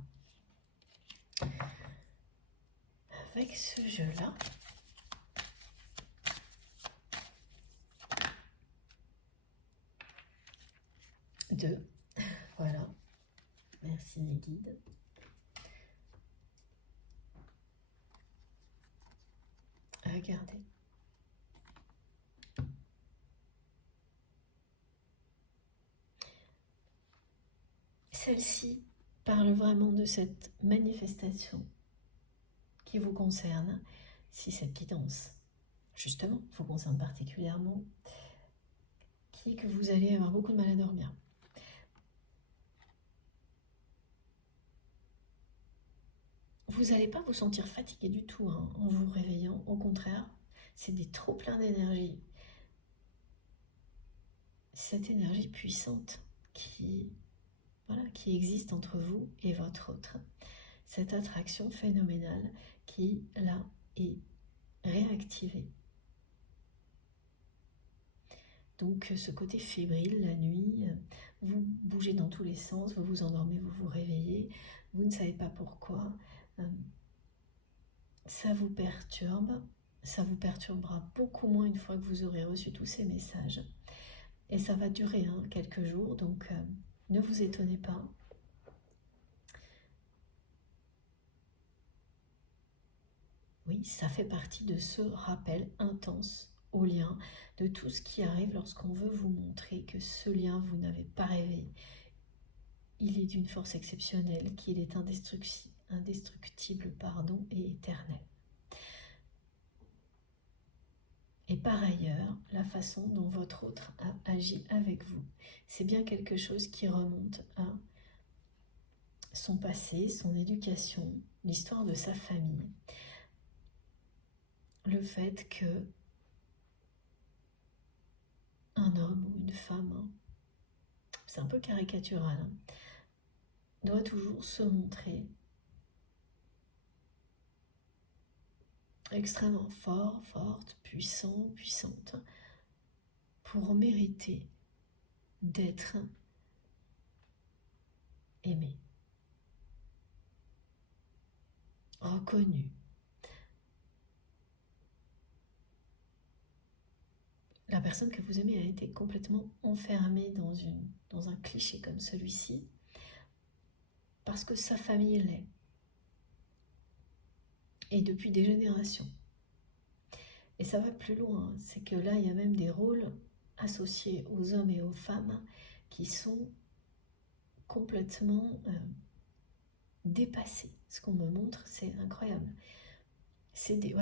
Avec ce jeu-là, deux. Voilà. Merci mes guides. Regardez. Celle-ci parle vraiment de cette manifestation qui vous concerne, si cette guidance, justement, vous concerne particulièrement, qui est que vous allez avoir beaucoup de mal à dormir. Vous n'allez pas vous sentir fatigué du tout en vous réveillant, au contraire, c'est des trop pleins d'énergie. Cette énergie puissante qui existe entre vous et votre autre. Cette attraction phénoménale qui, là, est réactivée. Donc ce côté fébrile, la nuit, vous bougez dans tous les sens, vous vous endormez, vous vous réveillez, vous ne savez pas pourquoi. Ça vous perturbe Ça vous perturbera beaucoup moins une fois que vous aurez reçu tous ces messages. Et ça va durer quelques jours, donc ne vous étonnez pas. Oui, ça fait partie de ce rappel intense au lien, de tout ce qui arrive lorsqu'on veut vous montrer que ce lien, vous n'avez pas rêvé. Il est d'une force exceptionnelle, qu'il est indestructible, et éternel. Et par ailleurs, la façon dont votre autre a agi avec vous, c'est bien quelque chose qui remonte à son passé, son éducation, l'histoire de sa famille. Le fait que un homme ou une femme, c'est un peu caricatural, doit toujours se montrer extrêmement fort, forte, puissant, puissante, pour mériter d'être aimé, reconnu. La personne que vous aimez a été complètement enfermée dans un cliché comme celui-ci, parce que sa famille l'est, et depuis des générations. Et ça va plus loin, c'est que là, il y a même des rôles associés aux hommes et aux femmes qui sont complètement dépassés. Ce qu'on me montre, c'est incroyable. C'est des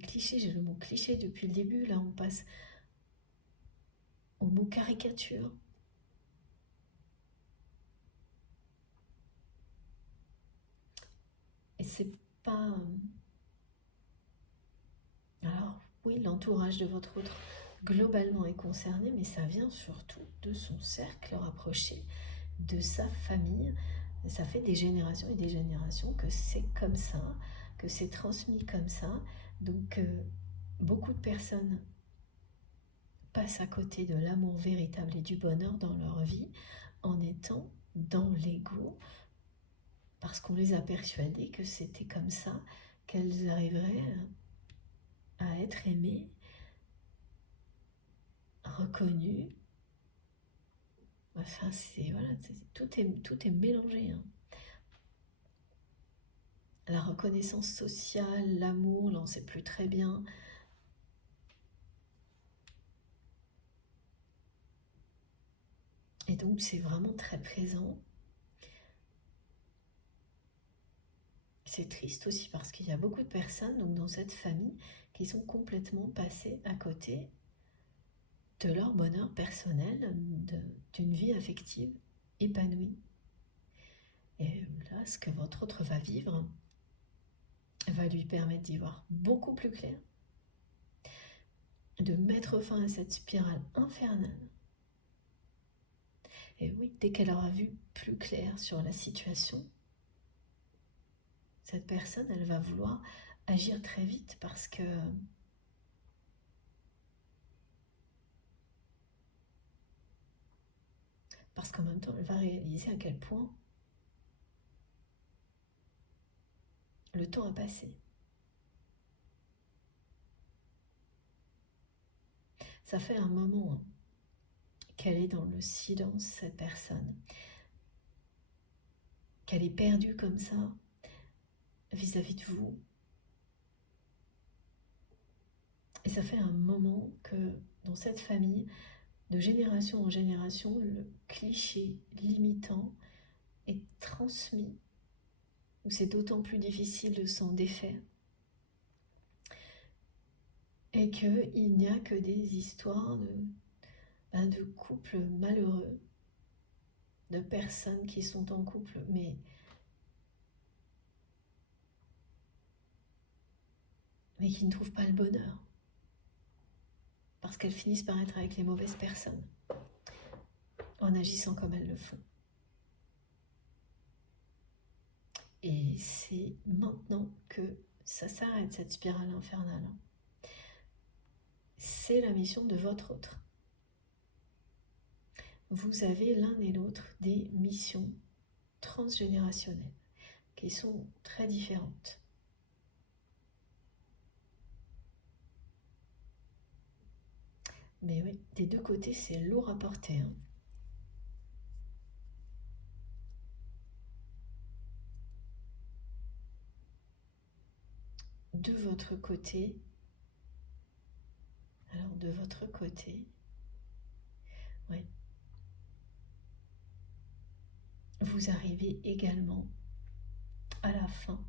clichés, j'ai le mot cliché depuis le début, là on passe au mot caricature. Et c'est pas... Alors oui, l'entourage de votre autre globalement est concerné, mais ça vient surtout de son cercle rapproché, de sa famille. Ça fait des générations et des générations que c'est comme ça, que c'est transmis comme ça. Donc beaucoup de personnes passent à côté de l'amour véritable et du bonheur dans leur vie en étant dans l'ego, parce qu'on les a persuadées que c'était comme ça qu'elles arriveraient à être aimées, reconnues. Enfin, tout est mélangé. La reconnaissance sociale, l'amour, là on ne sait plus très bien. Et donc c'est vraiment très présent. C'est triste aussi parce qu'il y a beaucoup de personnes donc, dans cette famille qui sont complètement passées à côté de leur bonheur personnel, d'une vie affective épanouie. Et là, ce que votre autre va vivre va lui permettre d'y voir beaucoup plus clair, de mettre fin à cette spirale infernale. Et oui, dès qu'elle aura vu plus clair sur la situation, cette personne, elle va vouloir agir très vite parce qu'en même temps, elle va réaliser à quel point le temps a passé. Ça fait un moment qu'elle est dans le silence, cette personne, qu'elle est perdue comme ça vis-à-vis de vous. Et ça fait un moment que dans cette famille, de génération en génération, le cliché limitant est transmis, où c'est d'autant plus difficile de s'en défaire. Et qu'il n'y a que des histoires de couples malheureux, de personnes qui sont en couple, mais qui ne trouvent pas le bonheur, parce qu'elles finissent par être avec les mauvaises personnes, en agissant comme elles le font. Et c'est maintenant que ça s'arrête, cette spirale infernale. C'est la mission de votre autre. Vous avez l'un et l'autre des missions transgénérationnelles qui sont très différentes. Mais oui, des deux côtés, c'est lourd à porter, hein. De votre côté, alors de votre côté, ouais, vous arrivez également à la fin.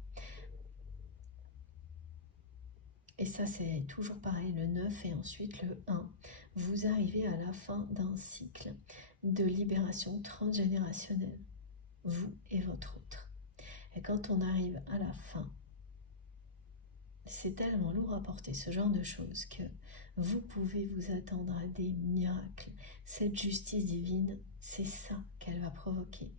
Et ça, c'est toujours pareil, le 9 et ensuite le 1. Vous arrivez à la fin d'un cycle de libération transgénérationnelle, vous et votre autre. Et quand on arrive à la fin, c'est tellement lourd à porter ce genre de choses que vous pouvez vous attendre à des miracles. Cette justice divine, c'est ça qu'elle va provoquer.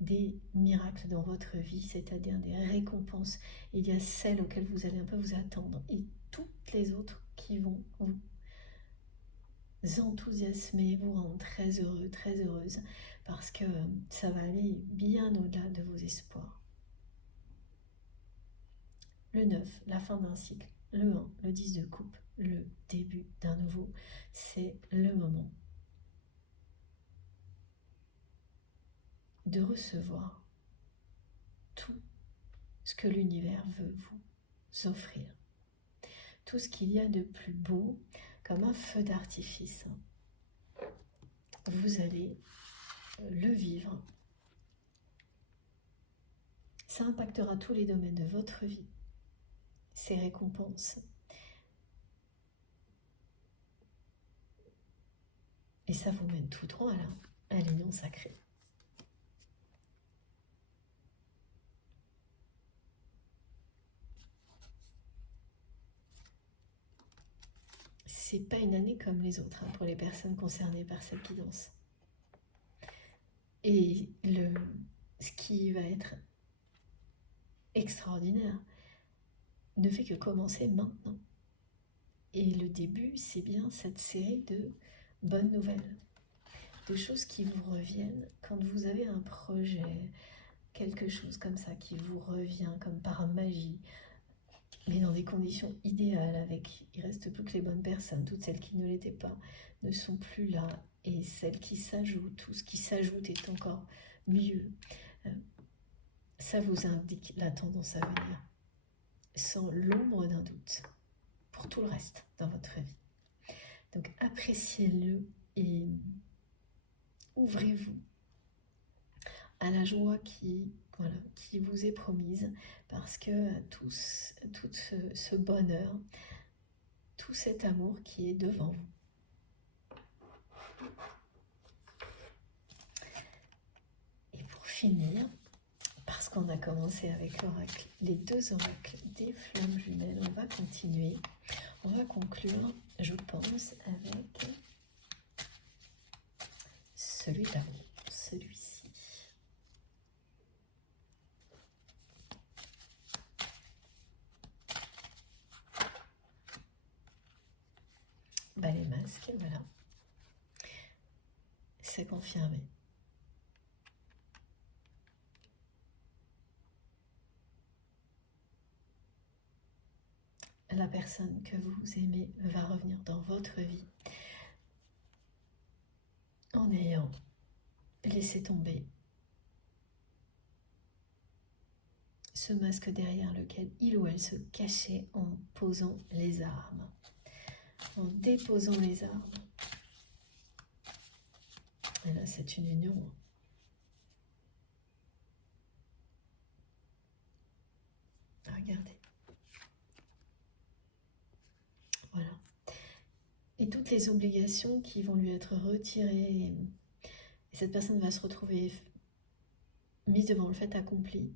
Des miracles dans votre vie, c'est-à-dire des récompenses. Il y a celles auxquelles vous allez un peu vous attendre et toutes les autres qui vont vous enthousiasmer, vous rendre très heureux, très heureuse, parce que ça va aller bien au-delà de vos espoirs. Le 9, la fin d'un cycle. Le 1, le 10 de coupe, le début d'un nouveau. C'est le moment de recevoir tout ce que l'univers veut vous offrir. Tout ce qu'il y a de plus beau, comme un feu d'artifice. Vous allez le vivre. Ça impactera tous les domaines de votre vie. Ces récompenses. Et ça vous mène tout droit à l'union sacrée. C'est pas une année comme les autres pour les personnes concernées par cette guidance. Et ce qui va être extraordinaire ne fait que commencer maintenant. Et le début, c'est bien cette série de bonnes nouvelles, de choses qui vous reviennent quand vous avez un projet, quelque chose comme ça qui vous revient comme par magie, mais dans des conditions idéales, il reste plus que les bonnes personnes. Toutes celles qui ne l'étaient pas ne sont plus là, et celles qui s'ajoutent, tout ce qui s'ajoute est encore mieux. Ça vous indique la tendance à venir, sans l'ombre d'un doute, pour tout le reste dans votre vie. Donc appréciez-le et ouvrez-vous à la joie qui vous est promise, parce que tout ce bonheur, tout cet amour qui est devant vous. Et pour finir, parce qu'on a commencé avec l'oracle, les deux oracles des flammes jumelles, on va continuer. On va conclure, je pense, avec celui-là, celui-ci. Les masques, voilà. C'est confirmé. La personne que vous aimez va revenir dans votre vie en ayant laissé tomber ce masque derrière lequel il ou elle se cachait en posant les armes, en déposant les armes. Et là, c'est une union. Regardez. Voilà. Et toutes les obligations qui vont lui être retirées, et cette personne va se retrouver mise devant le fait accompli,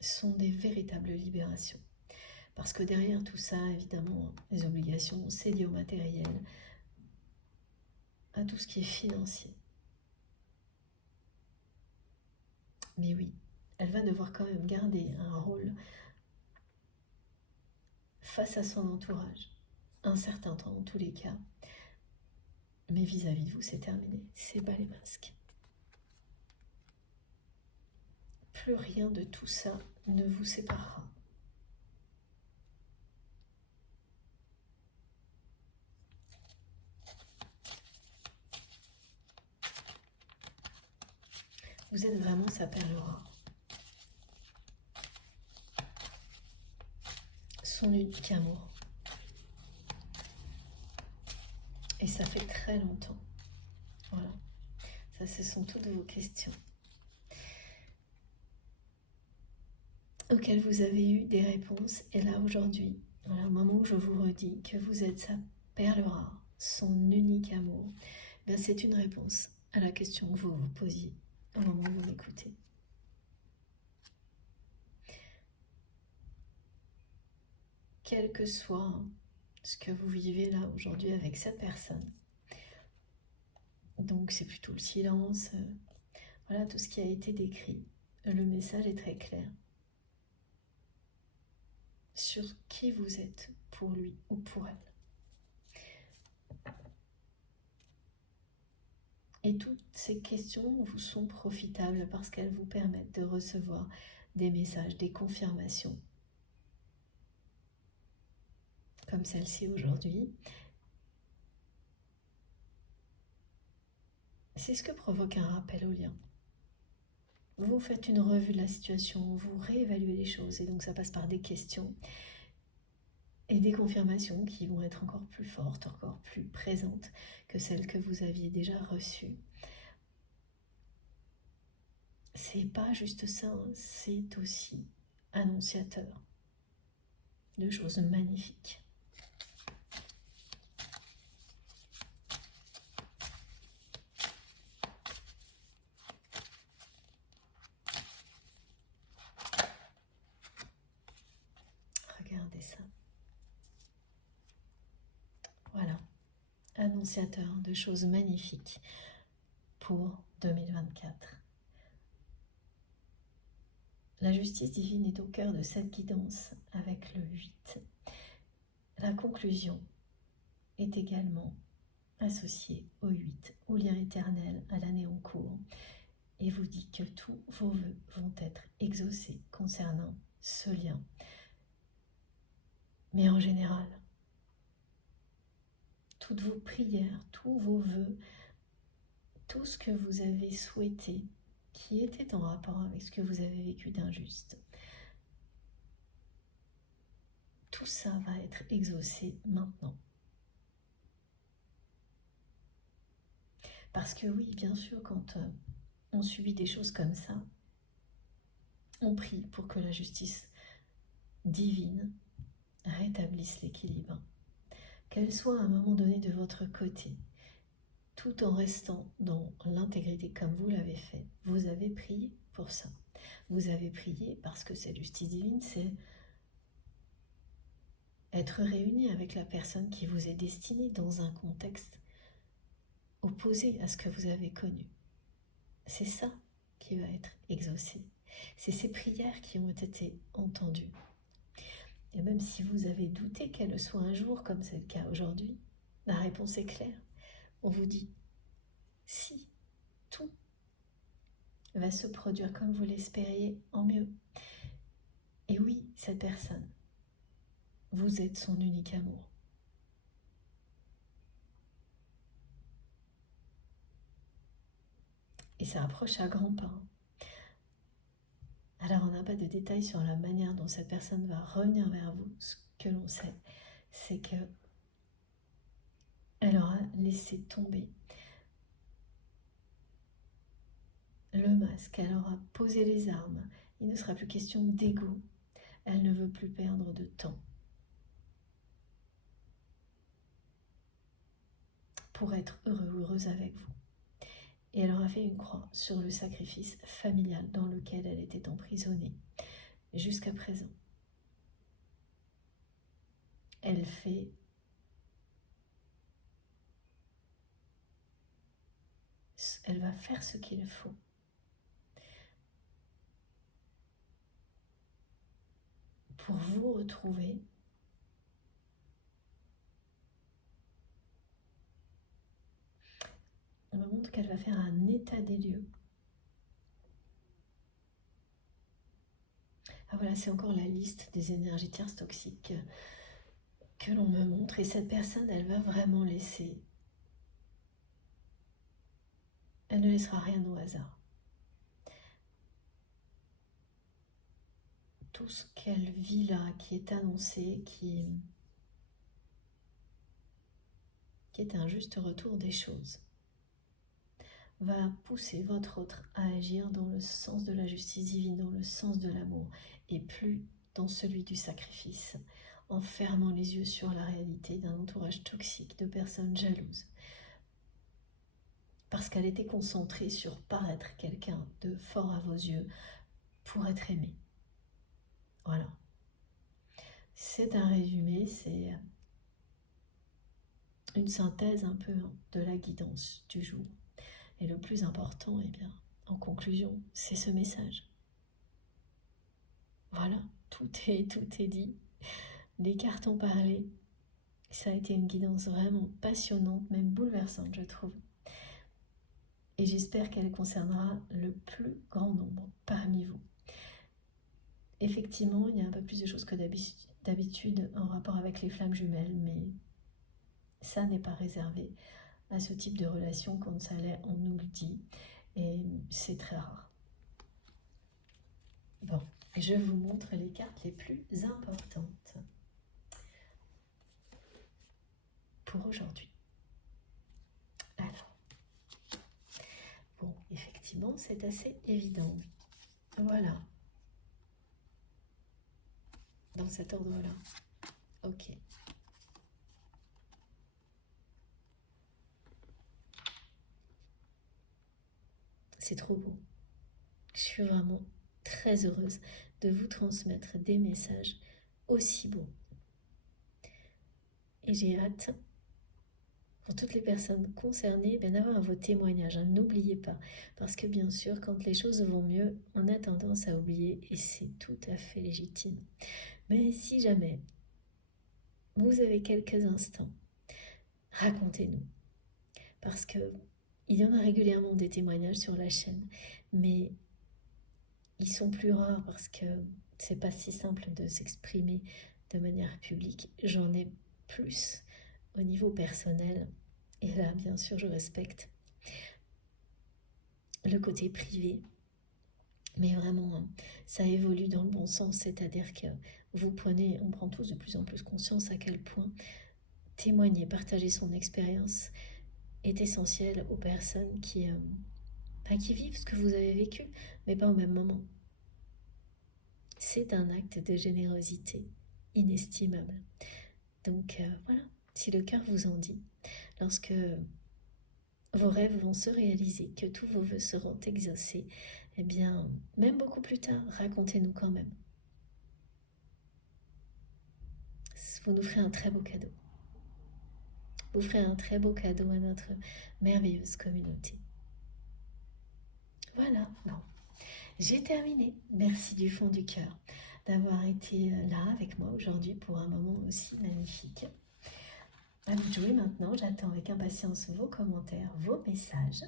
sont des véritables libérations. Parce que derrière tout ça, évidemment, les obligations, c'est lié au matériel, à tout ce qui est financier. Mais oui, elle va devoir quand même garder un rôle face à son entourage, un certain temps en tous les cas. Mais vis-à-vis de vous, c'est terminé, c'est bas les masques. Plus rien de tout ça ne vous séparera. Vous êtes vraiment sa perle rare. Son unique amour. Et ça fait très longtemps. Voilà. Ça, ce sont toutes vos questions auxquelles vous avez eu des réponses. Et là, aujourd'hui, voilà, au moment où je vous redis que vous êtes sa perle rare, son unique amour, bien, c'est une réponse à la question que vous vous posiez au moment où vous m'écoutez. Quel que soit ce que vous vivez là aujourd'hui avec cette personne, donc c'est plutôt le silence, voilà tout ce qui a été décrit. Le message est très clair sur qui vous êtes pour lui ou pour elle. Et toutes ces questions vous sont profitables parce qu'elles vous permettent de recevoir des messages, des confirmations, comme celle-ci aujourd'hui. C'est ce que provoque un rappel au lien. Vous faites une revue de la situation, vous réévaluez les choses, et donc ça passe par des questions et des confirmations qui vont être encore plus fortes, encore plus présentes que celles que vous aviez déjà reçues. C'est pas juste ça, hein, c'est aussi annonciateur de choses magnifiques. Regardez ça. Voilà, annonciateur de choses magnifiques pour 2024. La justice divine est au cœur de cette guidance avec le 8. La conclusion est également associée au 8, au lien éternel, à l'année en cours, et vous dit que tous vos vœux vont être exaucés concernant ce lien. Mais en général, toutes vos prières, tous vos vœux, tout ce que vous avez souhaité, qui était en rapport avec ce que vous avez vécu d'injuste, tout ça va être exaucé maintenant. Parce que oui, bien sûr, quand on subit des choses comme ça, on prie pour que la justice divine rétablisse l'équilibre, qu'elle soit à un moment donné de votre côté, tout en restant dans l'intégrité comme vous l'avez fait. Vous avez prié pour ça. Vous avez prié parce que cette justice divine, c'est être réuni avec la personne qui vous est destinée dans un contexte opposé à ce que vous avez connu. C'est ça qui va être exaucé. C'est ces prières qui ont été entendues. Et même si vous avez douté qu'elle soit un jour comme c'est le cas aujourd'hui, la réponse est claire. On vous dit, si tout va se produire comme vous l'espériez, en mieux. Et oui, cette personne, vous êtes son unique amour. Et ça approche à grands pas. Alors on n'a pas de détails sur la manière dont cette personne va revenir vers vous. Ce que l'on sait, c'est que elle aura laissé tomber le masque, elle aura posé les armes. Il ne sera plus question d'ego. Elle ne veut plus perdre de temps pour être heureux ou heureuse avec vous. Et elle aura fait une croix sur le sacrifice familial dans lequel elle était emprisonnée jusqu'à présent. Elle va faire ce qu'il faut pour vous retrouver on me montre qu'elle va faire un état des lieux. Ah voilà, c'est encore la liste des énergies tierces toxiques que l'on me montre. Et cette personne, elle va vraiment laisser. Elle ne laissera rien au hasard. tout ce qu'elle vit là, qui est annoncé, qui est un juste retour des choses, va pousser votre autre à agir dans le sens de la justice divine, dans le sens de l'amour, et plus dans celui du sacrifice, en fermant les yeux sur la réalité d'un entourage toxique, de personnes jalouses, parce qu'elle était concentrée sur paraître quelqu'un de fort à vos yeux pour être aimé. Voilà. C'est un résumé, c'est une synthèse un peu de la guidance du jour. Et le plus important, eh bien, en conclusion, c'est ce message. Voilà, tout est dit. Les cartes ont parlé. Ça a été une guidance vraiment passionnante, même bouleversante, je trouve. Et j'espère qu'elle concernera le plus grand nombre parmi vous. Effectivement, il y a un peu plus de choses que d'habitude en rapport avec les flammes jumelles, mais ça n'est pas réservé à ce type de relation quand ça l'est, on nous le dit, et c'est très rare. Bon, je vous montre les cartes les plus importantes pour aujourd'hui. Alors, bon, effectivement, c'est assez évident. Voilà. Dans cet ordre-là. Ok. C'est trop beau. Je suis vraiment très heureuse de vous transmettre des messages aussi beaux. Et j'ai hâte, pour toutes les personnes concernées, d'avoir vos témoignages. N'oubliez pas, parce que bien sûr, quand les choses vont mieux, on a tendance à oublier et c'est tout à fait légitime. Mais si jamais vous avez quelques instants, racontez-nous. Parce que il y en a régulièrement des témoignages sur la chaîne, mais ils sont plus rares parce que c'est pas si simple de s'exprimer de manière publique. J'en ai plus au niveau personnel. Et là, bien sûr, je respecte le côté privé. Mais vraiment, ça évolue dans le bon sens. C'est-à-dire que on prend tous de plus en plus conscience à quel point témoigner, partager son expérience est essentiel aux personnes qui vivent ce que vous avez vécu, mais pas au même moment. C'est un acte de générosité inestimable. Donc voilà, si le cœur vous en dit, lorsque vos rêves vont se réaliser, que tous vos vœux seront exaucés, eh bien, même beaucoup plus tard, racontez-nous quand même. Vous nous ferez un très beau cadeau. Vous ferez un très beau cadeau à notre merveilleuse communauté. Voilà, bon. J'ai terminé. Merci du fond du cœur d'avoir été là avec moi aujourd'hui pour un moment aussi magnifique. À vous de jouer maintenant. J'attends avec impatience vos commentaires, vos messages.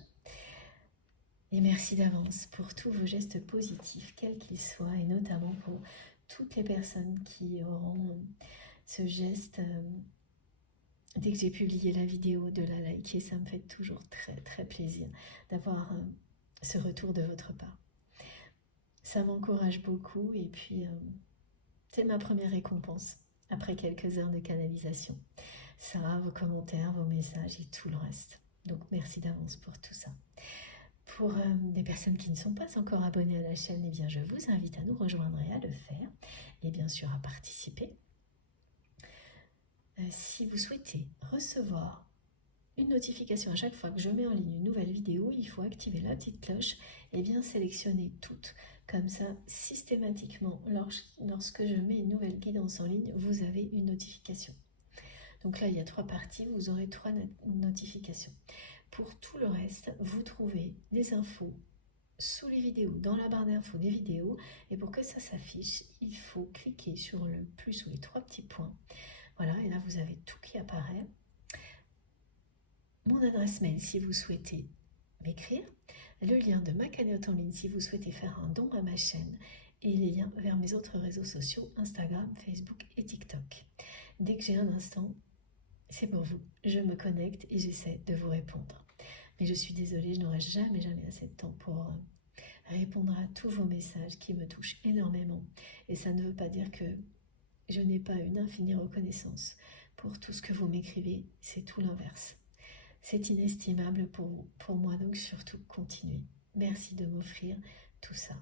Et merci d'avance pour tous vos gestes positifs, quels qu'ils soient, et notamment pour toutes les personnes qui auront ce geste. Dès que j'ai publié la vidéo, de la liker, ça me fait toujours très très plaisir d'avoir ce retour de votre part. Ça m'encourage beaucoup et puis c'est ma première récompense après quelques heures de canalisation. Ça, vos commentaires, vos messages et tout le reste. Donc merci d'avance pour tout ça. Pour des personnes qui ne sont pas encore abonnées à la chaîne, eh bien, je vous invite à nous rejoindre et à le faire. Et bien sûr à participer. Si vous souhaitez recevoir une notification à chaque fois que je mets en ligne une nouvelle vidéo, il faut activer la petite cloche et bien sélectionner toutes. Comme ça, systématiquement, lorsque je mets une nouvelle guidance en ligne, vous avez une notification. Donc là, il y a 3 parties, vous aurez 3 notifications. Pour tout le reste, vous trouvez des infos sous les vidéos, dans la barre d'infos des vidéos. Et pour que ça s'affiche, il faut cliquer sur le plus ou les 3 petits points. Voilà, et là, vous avez tout qui apparaît. Mon adresse mail si vous souhaitez m'écrire, le lien de ma cagnotte en ligne si vous souhaitez faire un don à ma chaîne et les liens vers mes autres réseaux sociaux, Instagram, Facebook et TikTok. Dès que j'ai un instant, c'est pour vous. Je me connecte et j'essaie de vous répondre. Mais je suis désolée, je n'aurai jamais assez de temps pour répondre à tous vos messages qui me touchent énormément. Et ça ne veut pas dire que je n'ai pas une infinie reconnaissance pour tout ce que vous m'écrivez, c'est tout l'inverse. C'est inestimable pour moi, donc surtout continuez. Merci de m'offrir tout ça.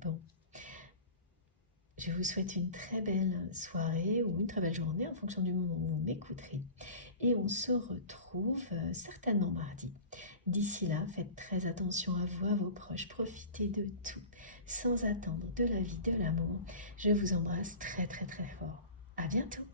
Bon, je vous souhaite une très belle soirée ou une très belle journée en fonction du moment où vous m'écouterez. Et on se retrouve certainement mardi. D'ici là, faites très attention à vous, à vos proches. Profitez de tout, sans attendre, de la vie, de l'amour. Je vous embrasse très très très fort. À bientôt.